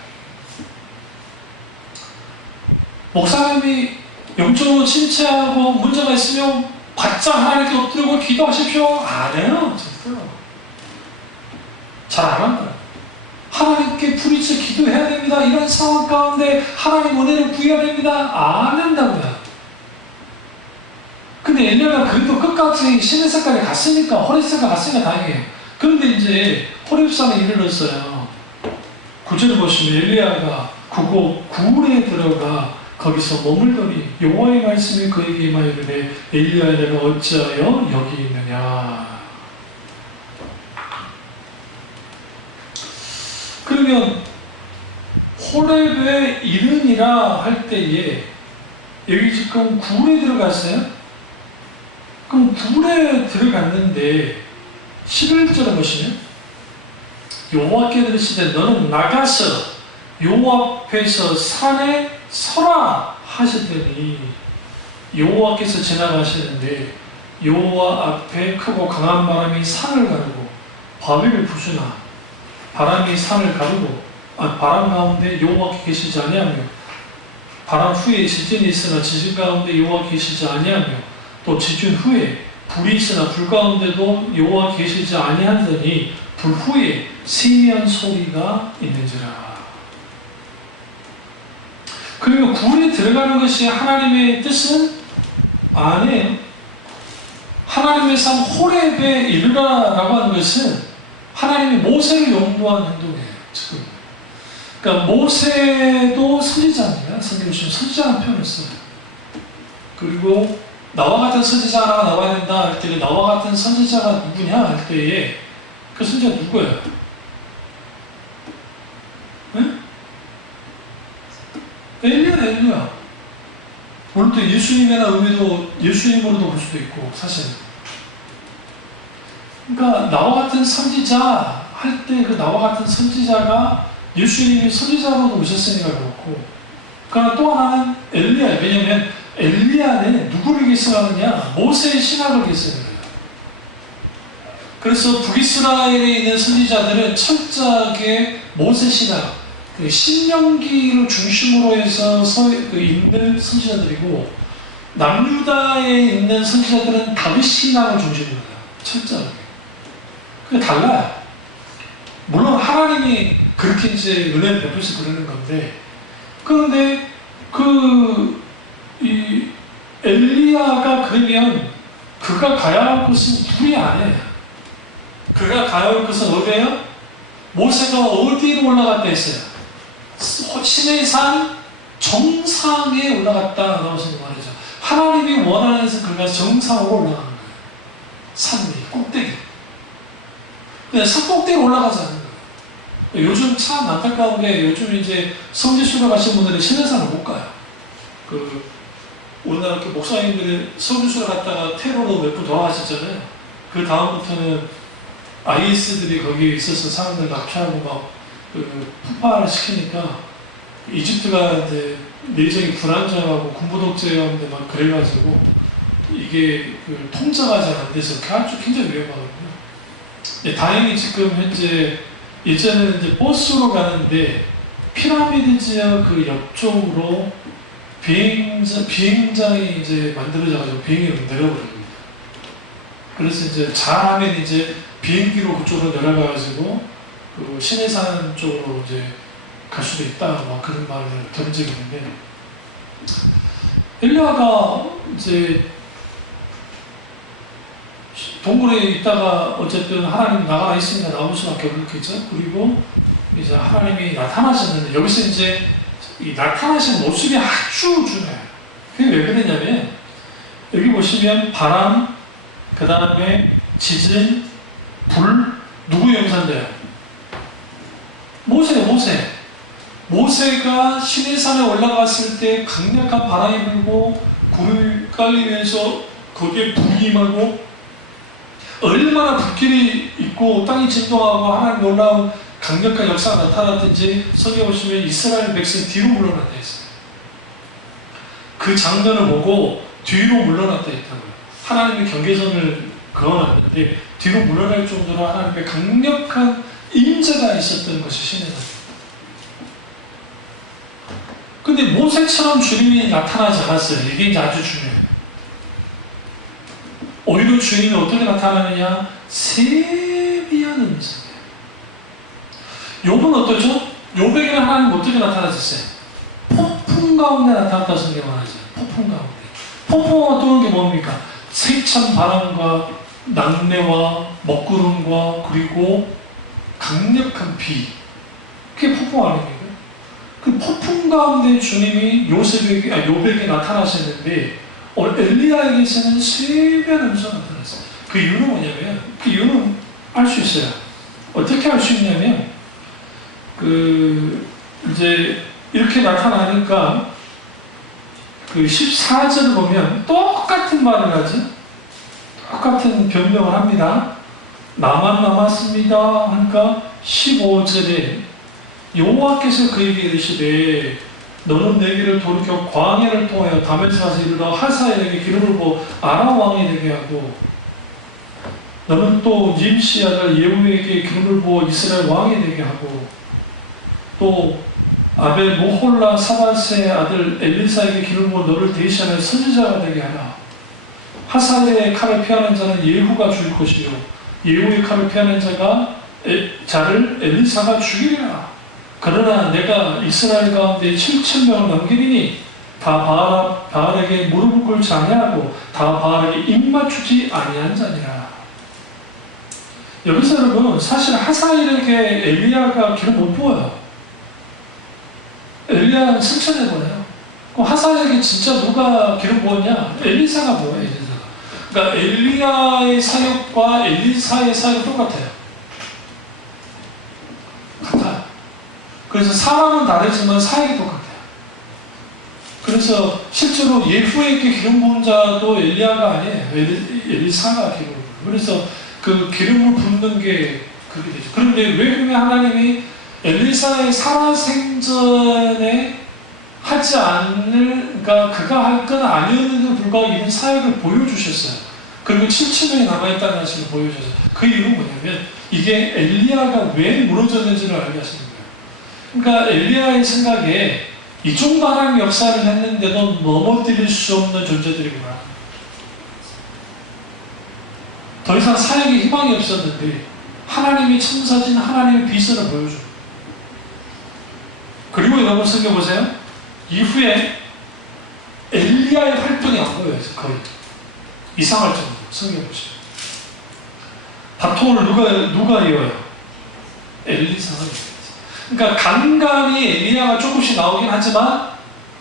목사님이 영적으로 침체하고 문제가 있으면 바짝 하나님께 엎드리고 기도하십시오. 안 해요. 절대로. 잘 안 한다. 하나님께 부르짖어 기도해야 됩니다. 이런 상황 가운데 하나님 은혜를 구해야 됩니다. 안 한다고요. 근데 엘리야가 그래도 끝까지 시내산까지 갔으니까, 호렙산까지 갔으니까 다행이에요. 그런데 이제 호렙산에 이르렀어요. 9절을 보시면 엘리야가 그곳 굴에 들어가 거기서 머물더니 여호와의 말씀이 그에게 임하여 이르되 엘리야야 내가 어찌하여 여기 있느냐. 그러면 호렙에 이르니라 할 때에 여기 지금 굴에 들어갔어요? 그럼 굴에 들어갔는데 11절에 보시면 여호와께 들으시되 너는 나가서 여호와 앞에서 산에 서라 하시더니 여호와께서 지나가시는데 여호와 앞에 크고 강한 바람이 산을 가르고 바위를 부수나 바람이 산을 가르고 바람 가운데 여호와께 계시지 아니하며 바람 후에 지진이 있으나 지진 가운데 여호와 계시지 아니하며 또 지진 후에 불이 있으나 불 가운데도 여호와 계시지 아니하더니 불 후에 세미한 소리가 있는지라. 그리고 굴에 들어가는 것이 하나님의 뜻은 아니에요. 하나님의 삶 호렙에 이르라라고 하는 것은 하나님이 모세를 용도한 행동이에요. 지금. 그러니까 모세도 선지자입니다. 성경에 보시면 선지자라는 표현을 써요. 그리고 나와 같은 선지자 하나가 나와야 된다 할 때 나와 같은 선지자가 누구냐 할 때에 그 선지자가 누구예요? 네? 엘리야. 물론 또 예수님이나 의미도 예수님으로도 볼 수도 있고 사실. 그러니까 나와 같은 선지자 할 때 그 나와 같은 선지자가 예수님이 선지자로도 오셨으니까 그렇고, 그러나 또 하나는 엘리야. 왜냐하면 엘리야는 누구를 계승하느냐? 모세의 신학을 계승해요. 그래서 북이스라엘에 있는 선지자들은 철저하게 모세 신학, 그 신명기를 중심으로 해서 있는 선지자들이고, 남유다에 있는 선지자들은 다윗 신학을 중심으로 해요. 철저하게. 그게 달라요. 물론 하나님이 그렇게 이제 은혜를 베풀어서 그러는 건데, 그런데 이 엘리야가 그러면 그가 가야 할 곳은 불이 아니에요. 그가 가야 할 곳은 어디예요? 모세가 어디로 올라갔다 했어요? 시내산 정상에 올라갔다 나오시는 말이죠. 하나님이 원하는 데서 그가 정상으로 올라가는 거예요. 산 위, 꼭대기. 그냥 산 꼭대기 올라가지 않는 거예요. 요즘 참 안타까운 게 요즘 이제 성지순례 가신 분들이 시내산을 못 가요. 우리나라 목사님들이 성지순례 갔다가 테러로 몇 분 돌아가셨잖아요. 그 다음부터는 IS들이 거기에 있어서 사람들 납치하고 막 폭발을 시키니까 이집트가 이제 내정이 불안정하고 군부 독재하는데 막 그래가지고 이게 통제가 잘 안 돼서 굉장히 위험하거든요. 네, 다행히 지금 현재 예전에는 이제 버스로 가는데 피라미드 지역 그 옆쪽으로 비행장이 이제 만들어져가지고 비행기로 내려버립니다. 그래서 이제 잘하면 이제 비행기로 그쪽으로 내려가가지고 그 시내산 쪽으로 이제 갈 수도 있다, 막 그런 말을 들은 적이 있는데, 엘리야가 이제 동굴에 있다가 어쨌든 하나님 나가라 했으니까 나올 수밖에 없겠죠. 그리고 이제 하나님이 나타나셨는데, 여기서 이제 이 나타나신 모습이 아주 중요해요. 그게 왜 그러냐면, 여기 보시면 바람, 그 다음에 지진, 불, 누구 용산자예요? 모세가 시내산에 올라갔을 때 강력한 바람이 불고 구름이 깔리면서 거기에 불이 임하고 얼마나 불길이 있고 땅이 진동하고 하나님 놀라운 강력한 역사가 나타났든지 성경에 보시면 이스라엘 백성 뒤로 물러났다 했어요. 그 장면을 보고 뒤로 물러났다 했다고요. 하나님의 경계선을 그어놨는데 뒤로 물러날 정도로 하나님의 강력한 임재가 있었던 것이 시내산. 근데 모세처럼 주님이 나타나지 않았어요. 이게 이제 아주 중요해요. 오히려 주님이 어떻게 나타나느냐? 세미한 음성이에요. 욥은 어떠죠? 욥에게는 하나님 어떻게 나타나셨어요? 폭풍 가운데 나타났다고 성경은 하죠. 폭풍 가운데. 폭풍과 또는 게 뭡니까? 세찬 바람과 낙뢰와 먹구름과 그리고 강력한 비. 그게 폭풍 아닙니까? 그 폭풍 가운데 주님이 욥에게 나타나셨는데 엘리야에게서는 3배 음성 나타났어요. 그 이유는 뭐냐면, 그 이유는 알 수 있어요. 어떻게 알 수 있냐면, 이제 이렇게 나타나니까 그 14절을 보면 똑같은 말을 하죠. 똑같은 변명을 합니다. 나만 남았습니다 하니까 15절에 여호와께서 그에게 이르시되 너는 내 길을 돌이켜 광야를 통하여 다메섹에서 이르러 하사엘에게 기름을 부어 아람 왕이 되게 하고 너는 또 nim시 아들 예후에게 기름을 부어 이스라엘 왕이 되게 하고 또 아벨 모홀라 사바스의 아들 엘리사에게 기름을 부어 너를 대신하여 선지자가 되게 하라. 하사엘의 칼을 피하는 자는 예후가 죽일 것이요 예후의 칼을 피하는 자를 엘리사가 죽이리라. 그러나 내가 이스라엘 가운데 7,000명을 넘기리니 다 바알에게 무릎을 꿇지 아니하고 다 바알에게 입맞추지 아니한 자니라. 여기서 여러분 사실 하사엘에게 엘리야가 기름 못 부어요. 엘리야는 승천해버려요. 그럼 하사엘에게 진짜 누가 기름 부었냐? 엘리사가 부어요. 엘리사가. 그러니까 엘리야의 사역과 엘리사의 사역이 똑같아요. 같아요. 그래서 사람은 다르지만 사역이 똑같아요. 그래서 실제로 예후에게 기름 부은 자도 엘리야가 아니에요. 엘리사가 기름 부어요. 그래서 그 기름을 붓는 게 그렇게 되죠. 그런데 왜 그러면 하나님이 엘리사의 살아생전에 하지 않을, 그러니까 그가 할 건 아니었는데도 불구하고 이런 사역을 보여주셨어요. 그리고 7,000명이 남아있다는 사실을 보여주셨어요. 그 이유는 뭐냐면 이게 엘리야가 왜 무너졌는지를 알게 하시는 거예요. 그러니까 엘리야의 생각에 이 정도 하나님의 역사를 했는데도 넘어뜨릴 수 없는 존재들이구나. 더 이상 사역에 희망이 없었는데 하나님이 천사진 하나님의 비전을 보여줘. 그리고 여러분 성경 보세요. 이후에 엘리야의 활동이 안 보여요. 거의 이상할 정도로 성경 보세요. 바통을 누가 이어요? 엘리사가 이어요. 그러니까 간간히 엘리야가 조금씩 나오긴 하지만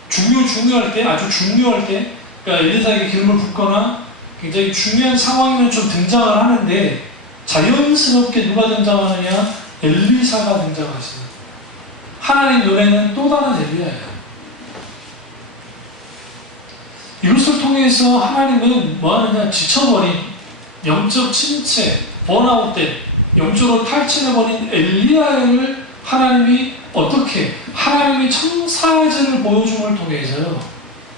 중요할 때, 아주 중요할 때, 그러니까 엘리사에게 기름을 붓거나 굉장히 중요한 상황이면 좀 등장을 하는데 자연스럽게 누가 등장하느냐? 엘리사가 등장하시는. 하나님 눈에는 또 다른 엘리야예요. 이것을 통해서 하나님은 뭐하느냐? 지쳐버린 영적 침체, 번아웃된 영적으로 탈진해버린 엘리야를 하나님이 어떻게 하나님의 청사진을 보여줌을 통해서요.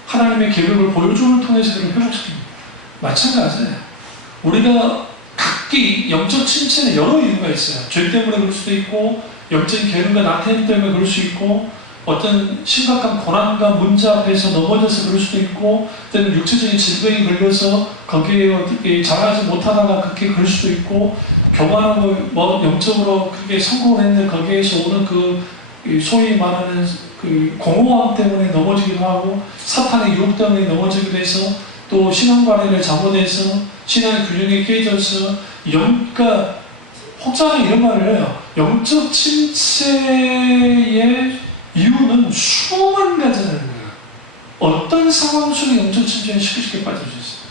하나님의 계획을 보여줌을 통해서 그를 회복시킵니다. 마찬가지예요. 우리가 각기 영적 침체는 여러 이유가 있어요. 죄 때문에 그럴 수도 있고 영적인 게으름과 나태함 때문에 그럴 수 있고 어떤 심각한 고난과 문제 앞에서 넘어져서 그럴 수도 있고 때는 육체적인 질병이 걸려서 거기에 어떻게 잘하지 못하다가 그렇게 그럴 수도 있고 교만하고 뭐 영적으로 그게 성공을 했는데 거기에서 오는 그 소위 말하는 그 공허함 때문에 넘어지기도 하고 사탄의 유혹 때문에 넘어지기도 해서 또 신앙관리를 잘못해서 신앙의 균형이 깨져서 그러니까 혹자는 이런 말을 해요. 영적 침체의 이유는 수만 가지라는 거예요. 어떤 상황 속에 영적 침체에 쉽게 빠질 수 있어요.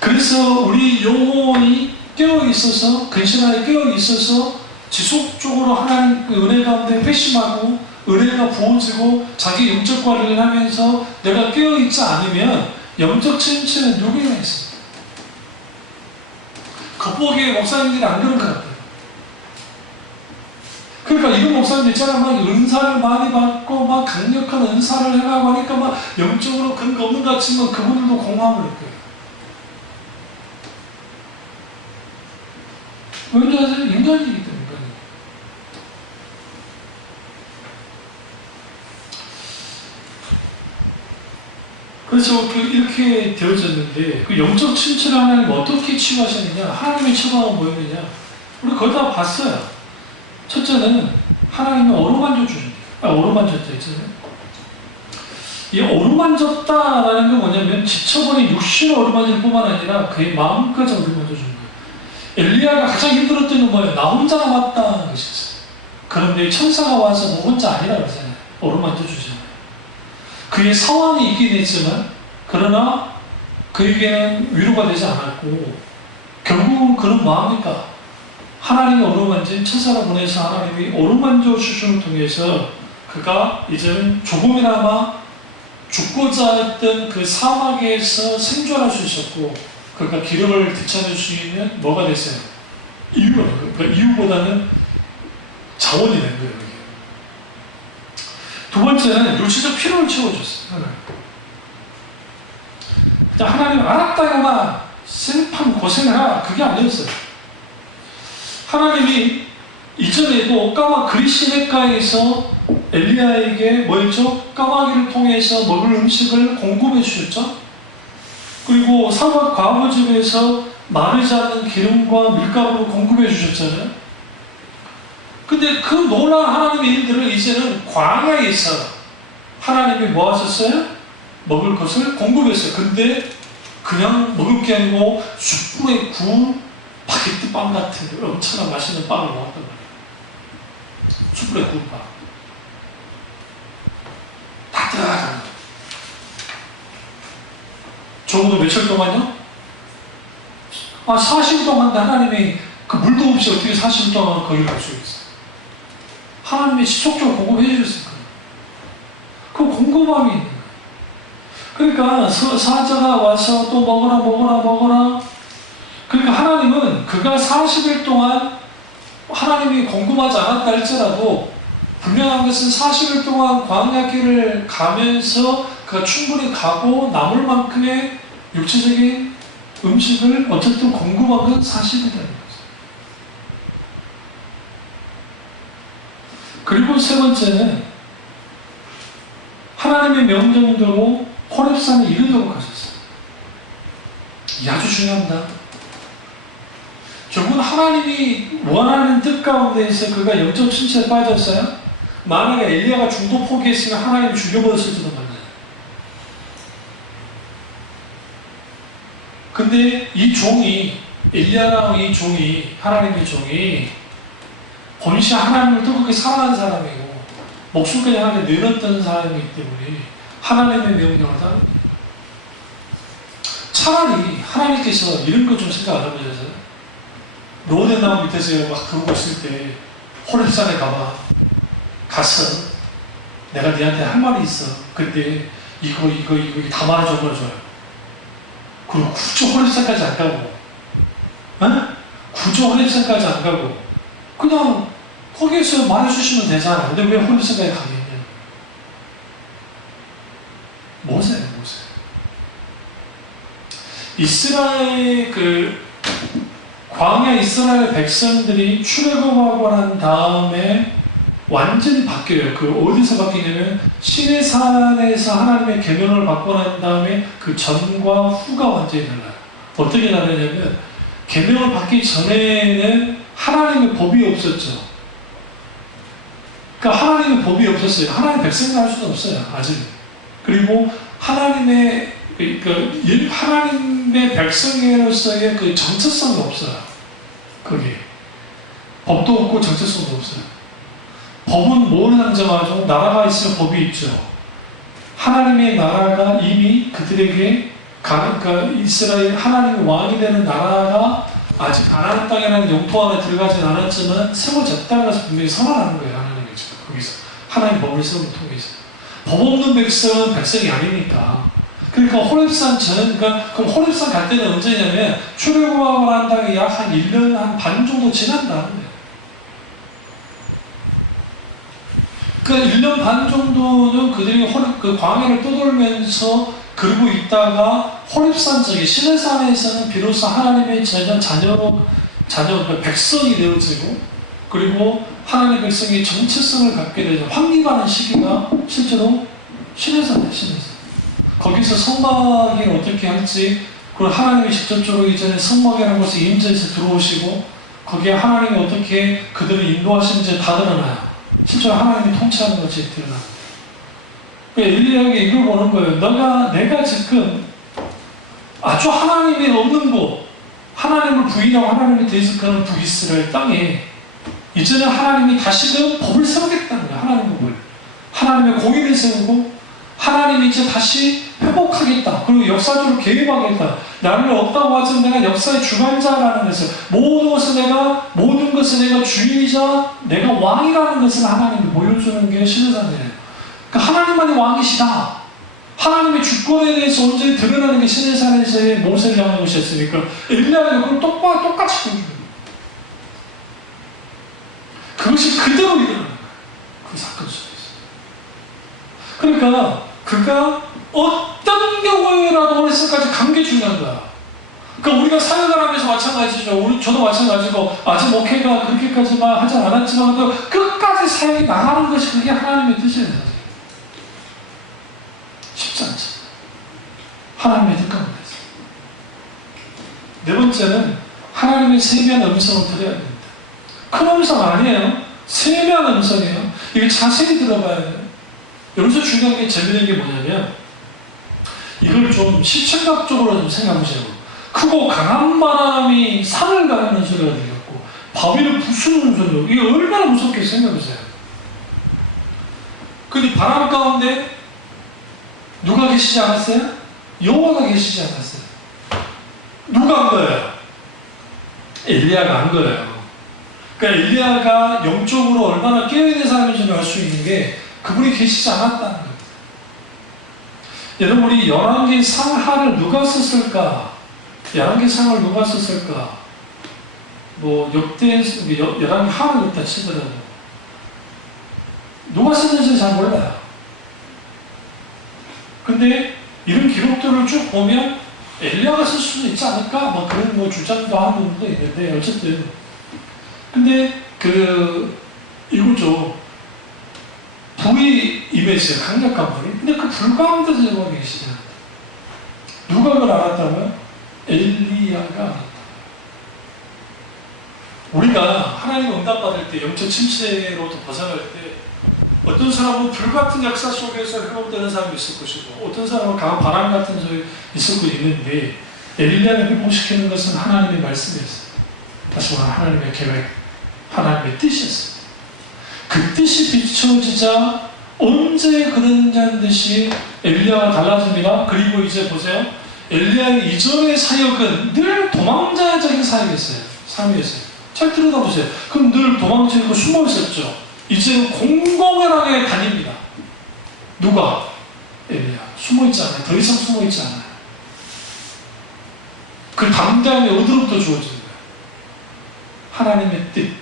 그래서 우리 영혼이 깨어있어서 근신하에 깨어있어서 지속적으로 하나님 그 은혜 가운데 회심하고 은혜가 부어지고 자기 영적 관리를 하면서 내가 깨어있지 않으면 영적 침체는 누구나 있습니다. 겉보기에 목사님들이 안 그런 것 같아요. 그러니까 이런 목사님들 있잖아. 막 은사를 많이 받고 막 강력한 은사를 해가고 하니까 막 영적으로 근거 없는 것 같지만 그분들도 공허함을 느껴요. 왜냐하면 인간이기 때문에. 그래서 이렇게 되어졌는데 그 영적 침체를 하나님 어떻게 치유하셨느냐? 하나님의 처방은 뭐였느냐? 우리 거의 다 봤어요. 첫째는 하나님이 어루만져 주십니다. 어루만졌다 했잖아요. 이 어루만졌다라는 게 뭐냐면 지쳐버린 육신을 어루만질 뿐만 아니라 그의 마음까지 어루만져 주는 거예요. 엘리야가 가장 힘들었던 건 뭐예요? 나 혼자 남았다는 것이었어요. 그런데 천사가 와서 너 혼자 아니라 그러잖아요. 어루만져 주잖아요. 그의 상황이 있긴 했지만 그러나 그에게는 위로가 되지 않았고 결국은 그런 마음이니까 하나님이 어루만진 천사를 보내서 하나님이 어루만져 주심을 통해서 그가 이제는 조금이나마 죽고자 했던 그 사막에서 생존할 수 있었고 그가 기력을 되찾을 수 있는 뭐가 됐어요? 이유가 된 거예요. 그러니까 이유보다는 자원이 된 거예요. 두 번째는 육체적 필요를 채워줬어요. 하나님 알았다고만 슬픔 고생해라 그게 아니었어요. 하나님이 이전에도 까마 그리시네가에서 엘리야에게 뭐였죠? 까마귀를 통해서 먹을 음식을 공급해 주셨죠. 그리고 사막 과부집에서 마르지 않는 기름과 밀가루를 공급해 주셨잖아요. 근데 그 놀라운 하나님의 일들을 이제는 광야에서 하나님이 뭐 하셨어요? 먹을 것을 공급했어요. 근데 그냥 먹을 게 아니고 숯불에 구운 바게트 빵 같은 엄청난 맛있는 빵을 먹었단 말이에요. 숯불에 구운 빵. 따뜻한. 적어도 며칠 동안요? 40일 동안 하나님이 그 물도 없이 어떻게 40일 동안 거기를 갈 수 있어요? 하나님이 지속적으로 공급해 주셨을 거예요. 그 공급함이 있는 거예요. 그러니까 사자가 와서 또 먹어라. 그러니까 하나님은 그가 40일 동안 하나님이 공급하지 않았다 할지라도 분명한 것은 40일 동안 광야길을 가면서 그가 충분히 가고 남을 만큼의 육체적인 음식을 어쨌든 공급한 건 사실이라는 거죠. 그리고 세 번째는 하나님의 명령대로 호렙산에 이르도록 하셨어요. 이게 아주 중요합니다. 결국은 하나님이 원하는 뜻 가운데에서 그가 영적 침체에 빠졌어요. 만약에 엘리야가 중도 포기했으면 하나님이 죽여버렸을지도 몰라요. 근데 이 종이, 엘리야라는 이 종이, 하나님의 종이 본시 하나님을 뜨겁게 사랑하는 사람이고 목숨까지 하나님께 내렸던 사람이기 때문에 하나님의 명령을 따릅니다. 차라리 하나님께서 이런 거 좀 생각 안 해보셨어요? 로덴 나무 밑에서 막 그러고 있을 때 호렙산에 가서 내가 네한테 할 말이 있어. 근데 이거 다 말해줘요. 그리고 구조 호렙산까지 안 가고 구조 호렙산까지 안 가고 그냥 거기에서 말해주시면 되잖아. 근데 왜 호렙산까지 가겠냐? 모세. 이스라엘 광야 이스라엘 백성들이 출애굽하고 난 다음에 완전히 바뀌어요. 어디서 바뀌냐면 시내산에서 하나님의 계명을 받고 난 다음에 그 전과 후가 완전히 달라요. 어떻게 다르냐면 계명을 받기 전에는 하나님의 법이 없었죠. 그러니까 하나님의 법이 없었어요. 하나님의 백성을 할 수는 없어요. 아직. 그리고 하나님의 백성으로서의 그 정체성이 없어요. 거기에. 법도 없고 정체성도 없어요. 법은 뭘 상징하죠? 나라가 있으면 법이 있죠. 하나님의 나라가 이미 그들에게 그러니까 이스라엘 하나님의 왕이 되는 나라가 아직 가나안 땅이라는 영토 안에 들어가진 않았지만 세워졌다는 것을 분명히 선언하는 거예요. 하나님이 지금 거기서 하나님의 법을 세우는 통해서 법 없는 백성은 백성이 아니니까. 그러니까 호렙산 그럼 호렙산 갈 때는 언제냐면 출애굽하고 난 다음에 약 한 1년 한 반 정도 지난 다음에 그 1년 반 정도는 그들이 그 광야를 떠돌면서 그러고 있다가 호렙산 쪽에 시내산에서는 비로소 하나님의 자녀 백성이 되어지고 그리고 하나님의 백성이 정체성을 갖게 되죠. 확립하는 시기가 실제로 시내산이에요. 거기서 성막을 어떻게 할지 그리고 하나님이 직접적으로 이전에 성막이라는 것을 임재해서 들어오시고 거기에 하나님이 어떻게 그들을 인도하시는지 다 드러나요. 실제로 하나님이 통치하는 것이 드러납니다. 엘리야에게 이걸 보는 거예요. 내가 지금 아주 하나님이 없는 곳, 하나님을 부인하고 하나님을 대적하는 북이스라엘 땅에 이제는 하나님이 다시금 법을 세우겠다는 거예요. 하나님의 법을. 하나님의 공의를 세우고 하나님이 이제 다시 회복하겠다. 그리고 역사적으로 개입하겠다. 나를 없다고 하지만 내가 역사의 주관자라는 것을 모든 것을 내가 주인이자 내가 왕이라는 것을 하나님이 보여주는 게 신해산이에요. 그러니까 하나님만이 왕이시다. 하나님의 주권에 대해서 온전히 드러나는 게 신해산에서의 모세를 향한 것이었으니까 엘리야가 그걸 똑같이 보여주는 거예요. 그것이 그대로 일어나는 거예요. 그 사건 속에서. 그러니까 그가 어떤 경우에라도 오늘까지 간 게 중요한 거야. 그러니까 우리가 사역을 하면서 마찬가지죠. 저도 마찬가지고 아직 목회가 그렇게까지만 하지 않았지만 끝까지 사역이 나가는 것이 그게 하나님의 뜻이에요. 쉽지 않죠. 하나님의 뜻 가운데서. 네 번째는 하나님의 세미한 음성을 들어야 됩니다. 큰 음성 아니에요. 세미한 음성이에요. 이게 자세히 들어봐야 돼요. 여기서 중요한 게 재밌는 게 뭐냐면 이걸 좀 시청각적으로 좀 생각해보세요. 크고 강한 바람이 산을 가르는 소리가 들렸고 바위를 부수는 소리가 이게 얼마나 무섭게 생각해보세요. 근데 바람 가운데 누가 계시지 않았어요? 여호와가 계시지 않았어요. 누가 한 거예요? 엘리야가 한 거예요. 그러니까 엘리야가 영적으로 얼마나 깨어있는 사람인지 알 수 있는 게 그분이 계시지 않았다는 거예요. 여러분 우리 열왕기 상하를 누가 썼을까? 열왕기 상을 누가 썼을까? 뭐 열왕기 하를 읽다 치더라도 누가 썼는지 잘 몰라요. 근데 이런 기록들을 쭉 보면 엘리야가 쓸 수도 있지 않을까? 뭐 그런 주장도 하는 분도 있는데 어쨌든 근데 이거죠. 불이 임했어요. 강력한 불이. 근데 그 불 가운데 들어가 계시냐. 누가 그걸 알았다고요? 엘리야가 알았다. 우리가 하나님 응답받을 때 영적 침체로부터 벗어날 때 어떤 사람은 불 같은 역사 속에서 회복되는 사람이 있을 것이고 어떤 사람은 강한 바람 같은 소리 있을 수 있는데 엘리야를 회복시키는 것은 하나님의 말씀이었어요. 다시 말하면 하나님의 계획, 하나님의 뜻이었어요. 그 뜻이 비춰지자 언제 그랬냐는 듯이 엘리야가 달라집니다. 그리고 이제 보세요. 엘리야의 이전의 사역은 늘 도망자적인 사역이었어요. 삶이었어요. 잘 들여다보세요. 그럼 늘 도망치고 숨어 있었죠. 이제는 공공연하게 다닙니다. 누가? 엘리야. 숨어 있지 않아요. 더 이상 숨어 있지 않아요. 그 담대함이 어디로부터 주어지는 거예요? 하나님의 뜻,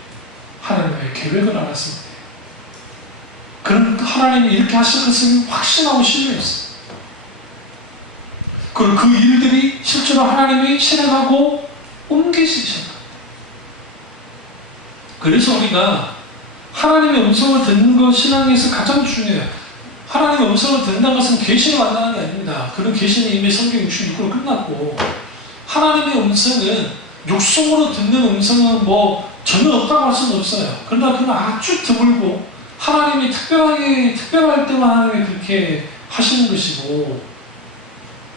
하나님의 계획을 알았을 때. 그런 하나님이 이렇게 하실 것을 확신하고 신뢰했어요. 그리고 그 일들이 실제로 하나님이 실행하고 옮기시죠. 그래서 우리가 하나님의 음성을 듣는 것 신앙에서 가장 중요해요. 하나님의 음성을 듣는다는 것은 계시를 만나는 게 아닙니다. 그런 계시는 이미 성경 66으로 끝났고 하나님의 음성은 육성으로 듣는 음성은 전혀 없다고 할 수는 없어요. 그러나 그건 아주 드물고 하나님이 특별할 때만 하나님이 그렇게 하시는 것이고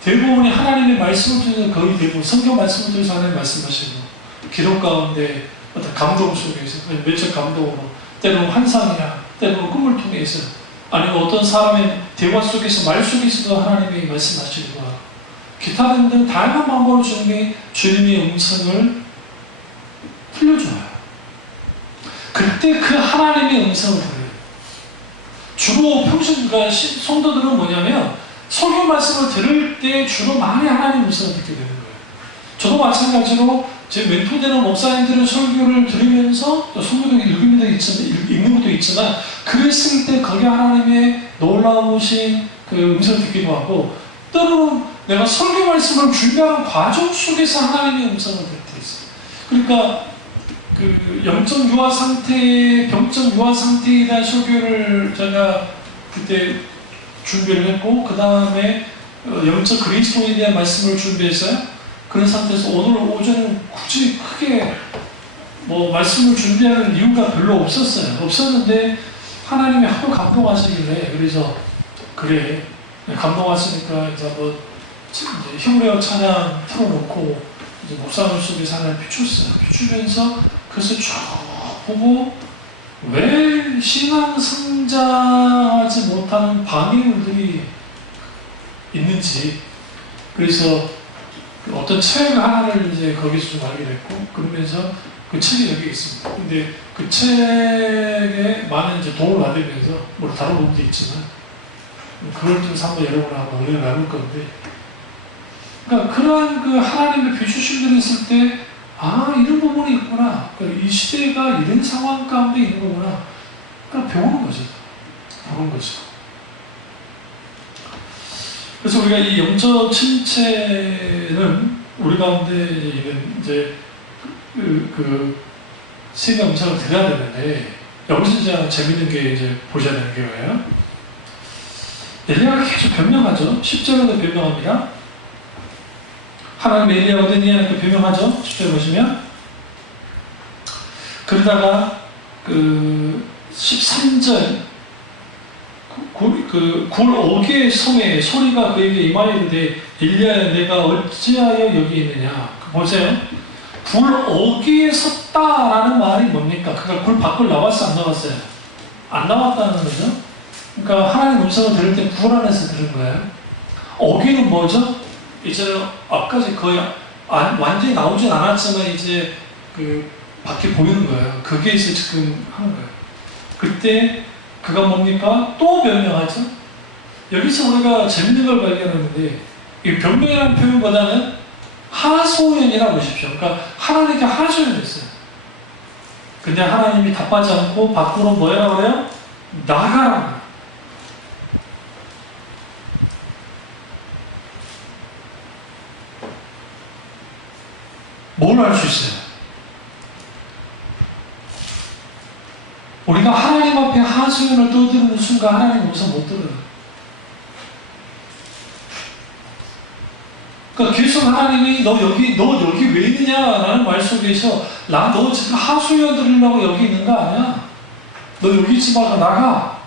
대부분이 하나님의 말씀을 통해서 거의 대부분 성경 말씀을 통해서 하나님 말씀하시고 기록 가운데 어떤 감동 속에서 외적 감동으로 때로는 환상이나 때로는 꿈을 통해서 아니면 어떤 사람의 대화 속에서 말 속에서도 하나님이 말씀하시고 기타 등등 다양한 방법을 주는 게 주님의 음성을 들려줘요. 그때 그 하나님의 음성을 들어요. 주로 평소에 성도들은 뭐냐면 설교 말씀을 들을 때 주로 많이 하나님의 음성을 듣게 되는 거예요. 저도 마찬가지로 제 멘토되는 목사님들은 설교를 들으면서 또 성경을 읽는 것도 있지만 그랬을 때 거기에 하나님의 놀라우신 그 음성을 듣기도 하고 때로는 내가 설교 말씀을 준비하는 과정 속에서 하나님의 음성을 듣게 있어요. 그러니까 그 영적 유아 상태, 병적 유아 상태에 대한 설교를 제가 그때 준비를 했고 그 다음에 영적 그리스도에 대한 말씀을 준비했어요. 그런 상태에서 오늘 오전은 굳이 크게 뭐 말씀을 준비하는 이유가 별로 없었어요. 없었는데 하나님이 하도 감동하시길래 그래서 그래 감동하시니까 이제 뭐 이제 히브리어 찬양 틀어놓고 이제 목사님 속에서 하나님 비췄어요. 비추면서 그래서 쭉 보고 왜 신앙 성장하지 못하는 방해물들이 있는지 그래서 어떤 책 하나를 이제 거기서 좀 알게 됐고 그러면서 그 책이 여기 있습니다. 근데 그 책에 많은 이제 도움을 받으면서 뭐 다른 부분도 있지만 그걸 좀 한번 여러분하고 은혜를 나눌 건데 그러니까 그러한 그 하나님의 비추심들이 있을 때 아 이런 부분이 있구나 이 시대가 이런 상황 가운데 있는 거구나 그러니까 배우는 거죠. 배우는 거죠. 그래서 우리가 이 영적 침체는 우리 가운데 있는 이제 세계 음성을 들어야 되는데 여기서 이제 재밌는 게 이제 보셔야 되는 게 뭐예요? 엘리야가 계속 변명하죠. 10절에도 변명합니다. 하나님 엘리야가 어떤 일이냐고 변명하죠. 10절 보시면 그러다가 그 13절 굴 5개의 성에 소리가 그에게 임하였는데 엘리야야 내가 어찌하여 여기 있느냐 보세요. 굴 5개에 섰다라는 말이 뭡니까? 그러니까 굴 밖을 나왔어 안 나왔어요? 안 나왔다는 거죠. 그러니까 하나님 음성을 들을 때 굴 안에서 들은 거예요. 5개는 뭐죠? 이제 앞까지 거의 완전히 나오진 않았지만 이제 그 밖에 보이는 거예요. 그게 이제 지금 하는 거예요. 그때 그가 뭡니까? 또 변명하죠. 여기서 우리가 재밌는 걸 발견하는데 이 변명이라는 표현보다는 하소연이라고 보십시오. 그러니까 하나님께 하소연했어요. 근데 하나님이 답하지 않고 밖으로 뭐라고 그래요? 나가라. 뭘 할 수 있어요? 우리가 하나님 앞에 하소연을 떠드는 순간 하나님 음성 못 들어요. 그러니까 계속 하나님이 너 여기 왜 있느냐라는 말 속에서 너 지금 하소연 들으려고 여기 있는 거 아니야? 너 여기 있지 말고 나가.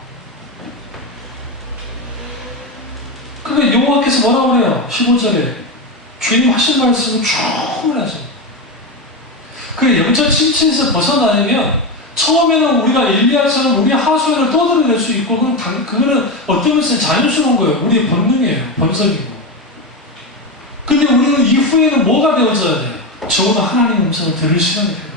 그러니까 여호와께서 뭐라고 그래요? 15절에 주님 하신 말씀은 충분하죠. 그 영적 침체에서 벗어나려면 처음에는 우리가 엘리야처럼 우리 하소연을 떠들어낼 수 있고 그거는 어떤 것은 자연스러운 거예요. 우리의 본능이에요. 본성이고. 근데 우리는 이후에는 뭐가 되어져야 돼요? 적어도 하나님의 음성을 들을 시간이 필요해요.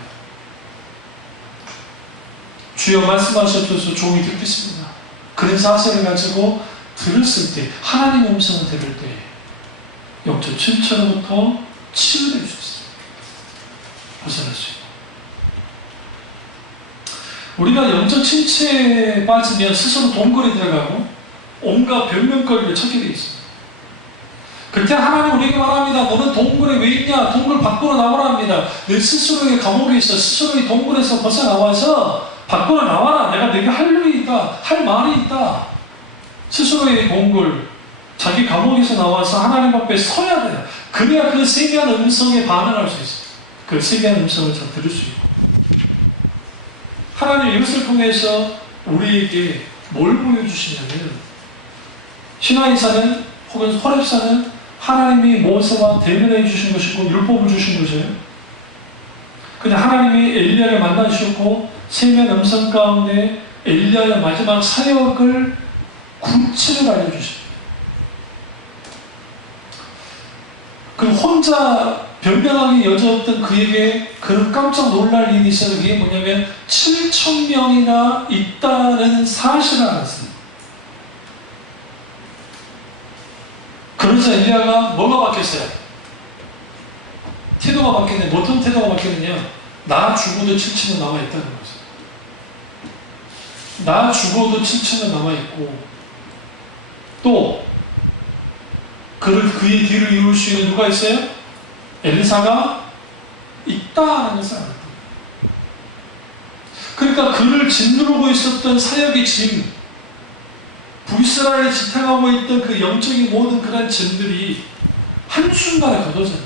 주여 말씀하셨소서 종이 듣겠습니다. 그런 사실을 가지고 들었을 때 하나님의 음성을 들을 때 영적 침체로부터 치유될 수 있어요. 벗어날 수 있고. 우리가 영적 침체에 빠지면 스스로 동굴에 들어가고 온갖 변명거리를 찾게 되어 있습니다. 그때 하나님 우리에게 말합니다. 너는 동굴에 왜 있냐? 동굴 밖으로 나오라 합니다. 내 스스로의 감옥에 있어. 스스로의 동굴에서 벗어나와서 밖으로 나와라. 내가 내게 할 일이 있다. 할 말이 있다. 스스로의 동굴, 자기 감옥에서 나와서 하나님 앞에 서야 돼요. 그래야 그 세미한 음성에 반응할 수 있어요. 그 세미한 음성을 잘 들을 수 있고. 하나님 이것을 통해서 우리에게 뭘 보여주시냐면 시나이산은 혹은 호렙산은 하나님이 모세와 대면해 주신 것이고 율법을 주신 것이에요. 근데 하나님이 엘리야를 만나주셨고 세미한 음성 가운데 엘리야의 마지막 사역을 구체적으로 알려주십니다. 그 혼자 변명하기 여지없던 그에게 그런 깜짝 놀랄 일이 있어요. 그게 뭐냐면 7,000명이나 있다는 사실을 알았어요. 그러자 엘리야가 뭐가 바뀌었어요? 태도가 바뀌었는데 어떤 태도가 바뀌었느냐? 나 죽어도 7,000명 남아있다는 거죠. 나 죽어도 7,000명 남아있고 또 그의 뒤를 이룰 수 있는 누가 있어요? 엘리사가 있다는 것을 알았다. 그러니까 그를 짓누르고 있었던 사역의 짐, 북이스라엘에 지탱하고 있던 그 영적인 모든 그런 짐들이 한순간에 걷어져요.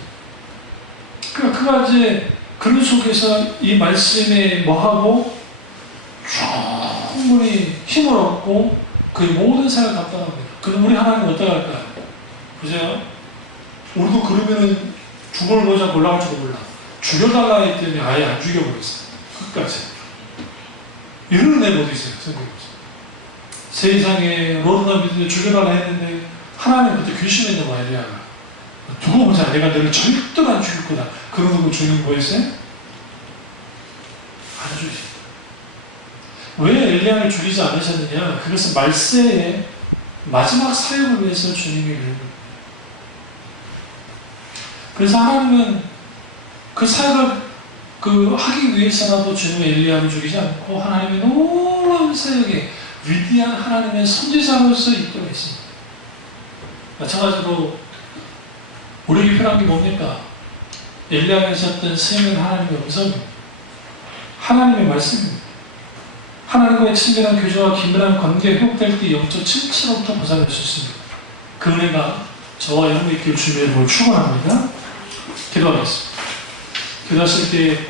그러니까 그가 이제 그런 속에서 이 말씀에 뭐하고 충분히 힘을 얻고 그 모든 삶을 감당합니다. 그럼 우리 하나님 어떡할까요? 보세요. 우리도 그러면은 죽어보자 올라갈지도 몰라. 죽여달라 했더니 아예 안 죽여버렸어요. 끝까지. 이런 애들도 있어요. 생각해보세요. 세상에 로드나비들 죽여달라 했는데 하나님 그때 귀신했나 봐요. 엘리야가. 두고 보자. 내가 너를 절대로 안 죽일 거다. 그러고 죽는 거였어요? 안 죽이죠. 왜 엘리야를 죽이지 않으셨느냐? 그것은 말세의 마지막 사역을 위해서 주님이 그런 거예요. 그래서 하나님은 그 사역을 하기 위해서라도 주님의 엘리야를 죽이지 않고 하나님의 놀라운 사역에 위대한 하나님의 선지자로서 있도록 했습니다. 마찬가지로 우리에게 필요한 게 뭡니까? 엘리야가 하셨던 스승은 하나님의 음성입니다. 하나님의 말씀입니다. 하나님과의 친밀한 교제와 긴밀한 관계에 회복될 때 영적 침체로부터 벗어날 수 있습니다. 그 은혜가 저와 여러분의 있길 주님의 이름으로 축원합니다. 기도하겠습니다. 기도하실 때